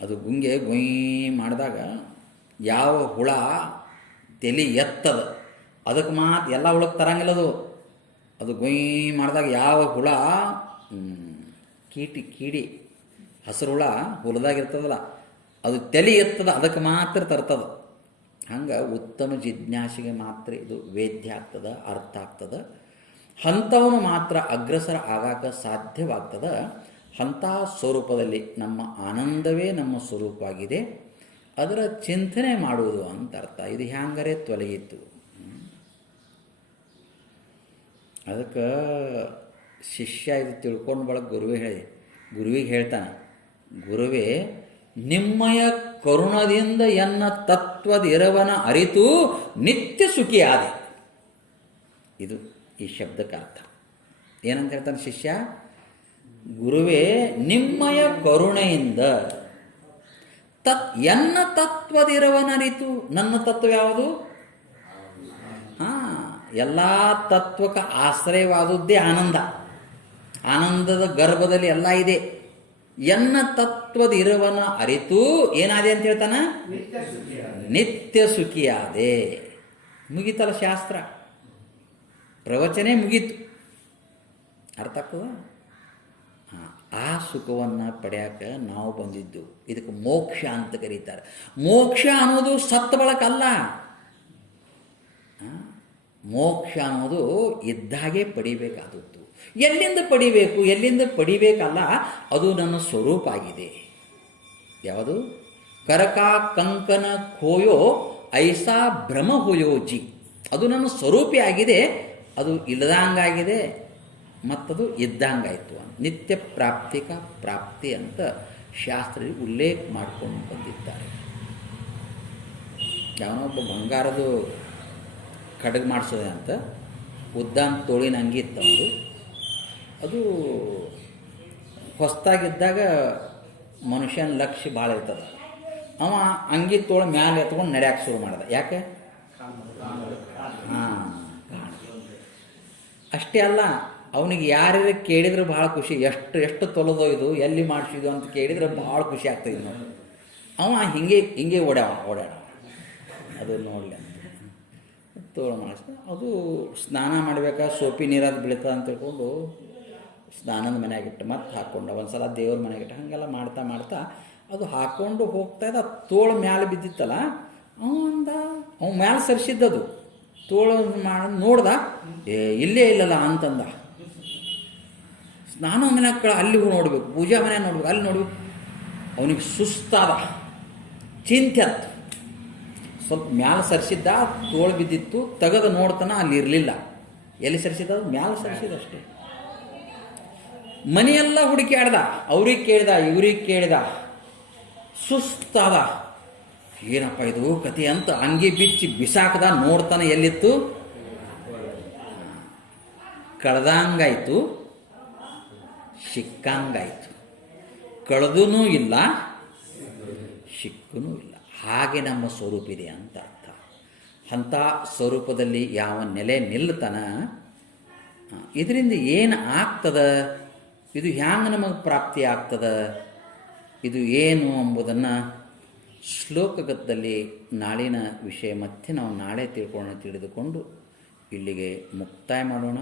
ಅದು ಗುಂಗೆ ಗೊಯ್ ಮಾಡಿದಾಗ ಯಾವ ಹುಳ ತಲೆ ಎತ್ತದ ಅದಕ್ಕೆ ಮಾತು ಎಲ್ಲ ಹುಳಕ್ಕೆ ತರಂಗಿಲ್ಲ. ಅದು ಗೊಯ್ ಮಾಡಿದಾಗ ಯಾವ ಹುಳ ಕೀಡಿ ಹಸಿರು ಹುಳ ಹುಲದಾಗಿರ್ತದಲ್ಲ ಅದು ತಲೆ ಎತ್ತದ ಅದಕ್ಕೆ ಮಾತ್ರ ತರ್ತದ. ಹಂಗೆ ಉತ್ತಮ ಜಿಜ್ಞಾಸೆಗೆ ಮಾತ್ರ ಇದು ವೇದ್ಯ ಆಗ್ತದೆ, ಅರ್ಥ ಆಗ್ತದೆ. ಅಂಥವನು ಮಾತ್ರ ಅಗ್ರಸರ ಆಗಾಕ ಸಾಧ್ಯವಾಗ್ತದೆ. ಅಂಥ ಸ್ವರೂಪದಲ್ಲಿ ನಮ್ಮ ಆನಂದವೇ ನಮ್ಮ ಸ್ವರೂಪವಾಗಿದೆ, ಅದರ ಚಿಂತನೆ ಮಾಡುವುದು ಅಂತ ಅರ್ಥ. ಇದು ಹ್ಯಾಂಗರೆ ತೊಲಗಿತ್ತು. ಅದಕ್ಕೆ ಶಿಷ್ಯ ಇದು ತಿಳ್ಕೊಂಡು ಬಳಕ ಗುರುವಿಗೆ ಹೇಳ್ತಾನೆ, ಗುರುವೇ ನಿಮ್ಮಯ ಕರುಣದಿಂದ ಎನ್ನ ತತ್ವದಿರವನ ಅರಿತು ನಿತ್ಯ ಸುಖಿಯಾದೆ. ಇದು ಈ ಶಬ್ದಕ್ಕೆ ಅರ್ಥ. ಏನಂತ ಹೇಳ್ತಾನೆ ಶಿಷ್ಯ? ಗುರುವೇ ನಿಮ್ಮಯ ಕರುಣೆಯಿಂದ ಎನ್ನ ತತ್ವದಿರವನರಿತು. ನನ್ನ ತತ್ವ ಯಾವುದು? ಎಲ್ಲ ತತ್ವಕ್ಕೆ ಆಶ್ರಯವಾದದ್ದೇ ಆನಂದ. ಆನಂದದ ಗರ್ಭದಲ್ಲಿ ಎಲ್ಲ ಇದೆ. ಎನ್ನ ತತ್ವದಿರವನ ಅರಿತು ಏನಾದೆ ಅಂತ ಹೇಳ್ತಾನ? ನಿತ್ಯ ಸುಖಿಯಾದೆ. ಮುಗೀತಲ್ಲ ಶಾಸ್ತ್ರ, ಪ್ರವಚನೆ ಮುಗೀತು. ಅರ್ಥ ಆಗ್ತದ? ಆ ಸುಖವನ್ನು ಪಡೆಯಕ್ಕೆ ನಾವು ಬಂದಿದ್ದು. ಇದಕ್ಕೆ ಮೋಕ್ಷ ಅಂತ ಕರೀತಾರೆ. ಮೋಕ್ಷ ಅನ್ನೋದು ಸತ್ತ ಬಳಕಲ್ಲ. ಮೋಕ್ಷ ಅನ್ನೋದು ಇದ್ದಾಗೆ ಪಡಿಬೇಕಾದದ್ದು. ಎಲ್ಲಿಂದ ಪಡಿಬೇಕು, ಎಲ್ಲಿಂದ ಪಡಿಬೇಕಲ್ಲ, ಅದು ನನ್ನ ಸ್ವರೂಪ ಆಗಿದೆ. ಯಾವುದು? ಕರಕ ಕಂಕನ ಖೋಯೋ ಐಸಾ ಭ್ರಮ ಹೋಯೋ ಜಿ. ಅದು ನನ್ನ ಸ್ವರೂಪಿ ಆಗಿದೆ, ಅದು ಇಲ್ಲದಂಗಾಗಿದೆ, ಮತ್ತದು ಇದ್ದಂಗಾಯಿತು. ನಿತ್ಯ ಪ್ರಾಪ್ತಿಕ ಪ್ರಾಪ್ತಿ ಅಂತ ಶಾಸ್ತ್ರ ಉಲ್ಲೇಖ ಮಾಡಿಕೊಂಡು ಬಂದಿದ್ದಾರೆ. ಯಾವನೊಬ್ಬ ಬಂಗಾರದು ಕಡಗ್ ಮಾಡಿಸೋದೆ ಅಂತ ಉದ್ದಾನ್ ತೋಳಿನ ಅಂಗಿ ಇತ್ತು ಒಂದು. ಅದು ಹೊಸ್ತಾಗಿದ್ದಾಗ ಮನುಷ್ಯನ ಲಕ್ಷ್ಯ ಭಾಳ ಇರ್ತದೆ. ಅವ ಅಂಗಿ ತೋಳ ಮ್ಯಾಲೆ ಎತ್ಕೊಂಡು ನಡೆಯಕ್ಕೆ ಶುರು ಮಾಡ್ದ. ಯಾಕೆ? ಅಷ್ಟೇ ಅಲ್ಲ, ಅವನಿಗೆ ಯಾರ್ಯಾರು ಕೇಳಿದ್ರೆ ಭಾಳ ಖುಷಿ. ಎಷ್ಟು ತೊಲದೋ ಇದು, ಎಲ್ಲಿ ಮಾಡಿಸಿದ್ದು ಅಂತ ಕೇಳಿದ್ರೆ ಭಾಳ ಖುಷಿ ಆಗ್ತದೆ. ನೋಡಿ, ಅವ ಹಿಂಗೆ ಓಡ್ಯಾಡ ಅದು ನೋಡಲಿ ಅಂತ ತೋಳ ಮಾಡಿಸ್ದ. ಅದು ಸ್ನಾನ ಮಾಡಬೇಕಾ ಸೋಪಿ ನೀರಾದ ಬೀಳ್ತದೆ ಅಂತ ತಿಳ್ಕೊಂಡು ಸ್ನಾನದ ಮನೆಯಾಗಿಟ್ಟು ಮತ್ತೆ ಹಾಕ್ಕೊಂಡು ಒಂದು ಸಲ ದೇವ್ರ ಮನೆಯಾಗಿಟ್ಟು ಹಾಗೆಲ್ಲ ಮಾಡ್ತಾ ಮಾಡ್ತಾ ಅದು ಹಾಕ್ಕೊಂಡು ಹೋಗ್ತಾ ಇದ್ದ. ತೋಳ ಮ್ಯಾಲೆ ಬಿದ್ದಿತ್ತಲ್ಲ, ಅವ ಮ್ಯಾಲೆ ಸರಿಸಿದ್ದದು. ತೋಳ ಮಾಡಿ ನೋಡ್ದ, ಇಲ್ಲೇ ಇಲ್ಲಲ್ಲ ಅಂತಂದ. ಸ್ನಾನ ಮನೆ ಅಲ್ಲಿ ನೋಡ್ಬೇಕು, ಪೂಜಾ ಮನೆ ನೋಡ್ಬೇಕು, ಅಲ್ಲಿ ನೋಡ್ಬೇಕು. ಅವನಿಗೆ ಸುಸ್ತಾದ, ಚಿಂತೆ ಆಯ್ತು. ಸ್ವಲ್ಪ ಮ್ಯಾಲೆ ಸರಿಸಿದ್ದ, ತೋಳು ಬಿದ್ದಿತ್ತು, ತೆಗೆದು ನೋಡ್ತಾನ, ಅಲ್ಲಿ ಇರಲಿಲ್ಲ. ಎಲ್ಲಿ ಸರಿಸಿದ? ಮ್ಯಾಲೆ ಸರಿಸಿದಷ್ಟೇ. ಮನೆಯೆಲ್ಲ ಹುಡುಕ್ಯಾಡ್ದ, ಅವ್ರಿಗೆ ಕೇಳ್ದ, ಇವ್ರಿಗೆ ಕೇಳ್ದ, ಸುಸ್ತಾದ. ಏನಪ್ಪ ಇದು ಕತೆ ಅಂತ ಅಂಗಿ ಬಿಚ್ಚಿ ಬಿಸಾಕದ. ನೋಡ್ತಾನೆ ಎಲ್ಲಿತ್ತು, ಕಳೆದಂಗಾಯ್ತು, ಸಿಕ್ಕಂಗಾಯ್ತು. ಕಳೆದೂ ಇಲ್ಲ, ಸಿಕ್ಕೂ ಇಲ್ಲ. ಹಾಗೆ ನಮ್ಮ ಸ್ವರೂಪ ಇದೆ ಅಂತ ಅರ್ಥ. ಅಂಥ ಸ್ವರೂಪದಲ್ಲಿ ಯಾವ ನೆಲೆ ನಿಲ್ಲತನ, ಇದರಿಂದ ಏನು ಆಗ್ತದ, ಇದು ಹ್ಯಾಂಗೆ ನಮಗೆ ಪ್ರಾಪ್ತಿ ಆಗ್ತದ, ಇದು ಏನು ಎಂಬುದನ್ನು ಶ್ಲೋಕಗತದಲ್ಲಿ ನಾಳಿನ ವಿಷಯ ಮತ್ತೆ ನಾವು ನಾಳೆ ತಿಳಿದುಕೊಂಡು ಇಲ್ಲಿಗೆ ಮುಕ್ತಾಯ ಮಾಡೋಣ.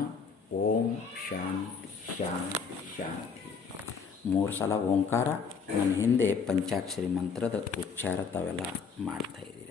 ಓಂ ಶಾಂತಿ ಶಾಂತಿ ಶಾಂತಿ. 3 ಸಲ ಓಂಕಾರ, ನನ್ನ ಹಿಂದೆ ಪಂಚಾಕ್ಷರಿ ಮಂತ್ರದ ಉಚ್ಚಾರ ತಾವೆಲ್ಲ ಮಾಡ್ತಾಯಿದ್ದೀವಿ.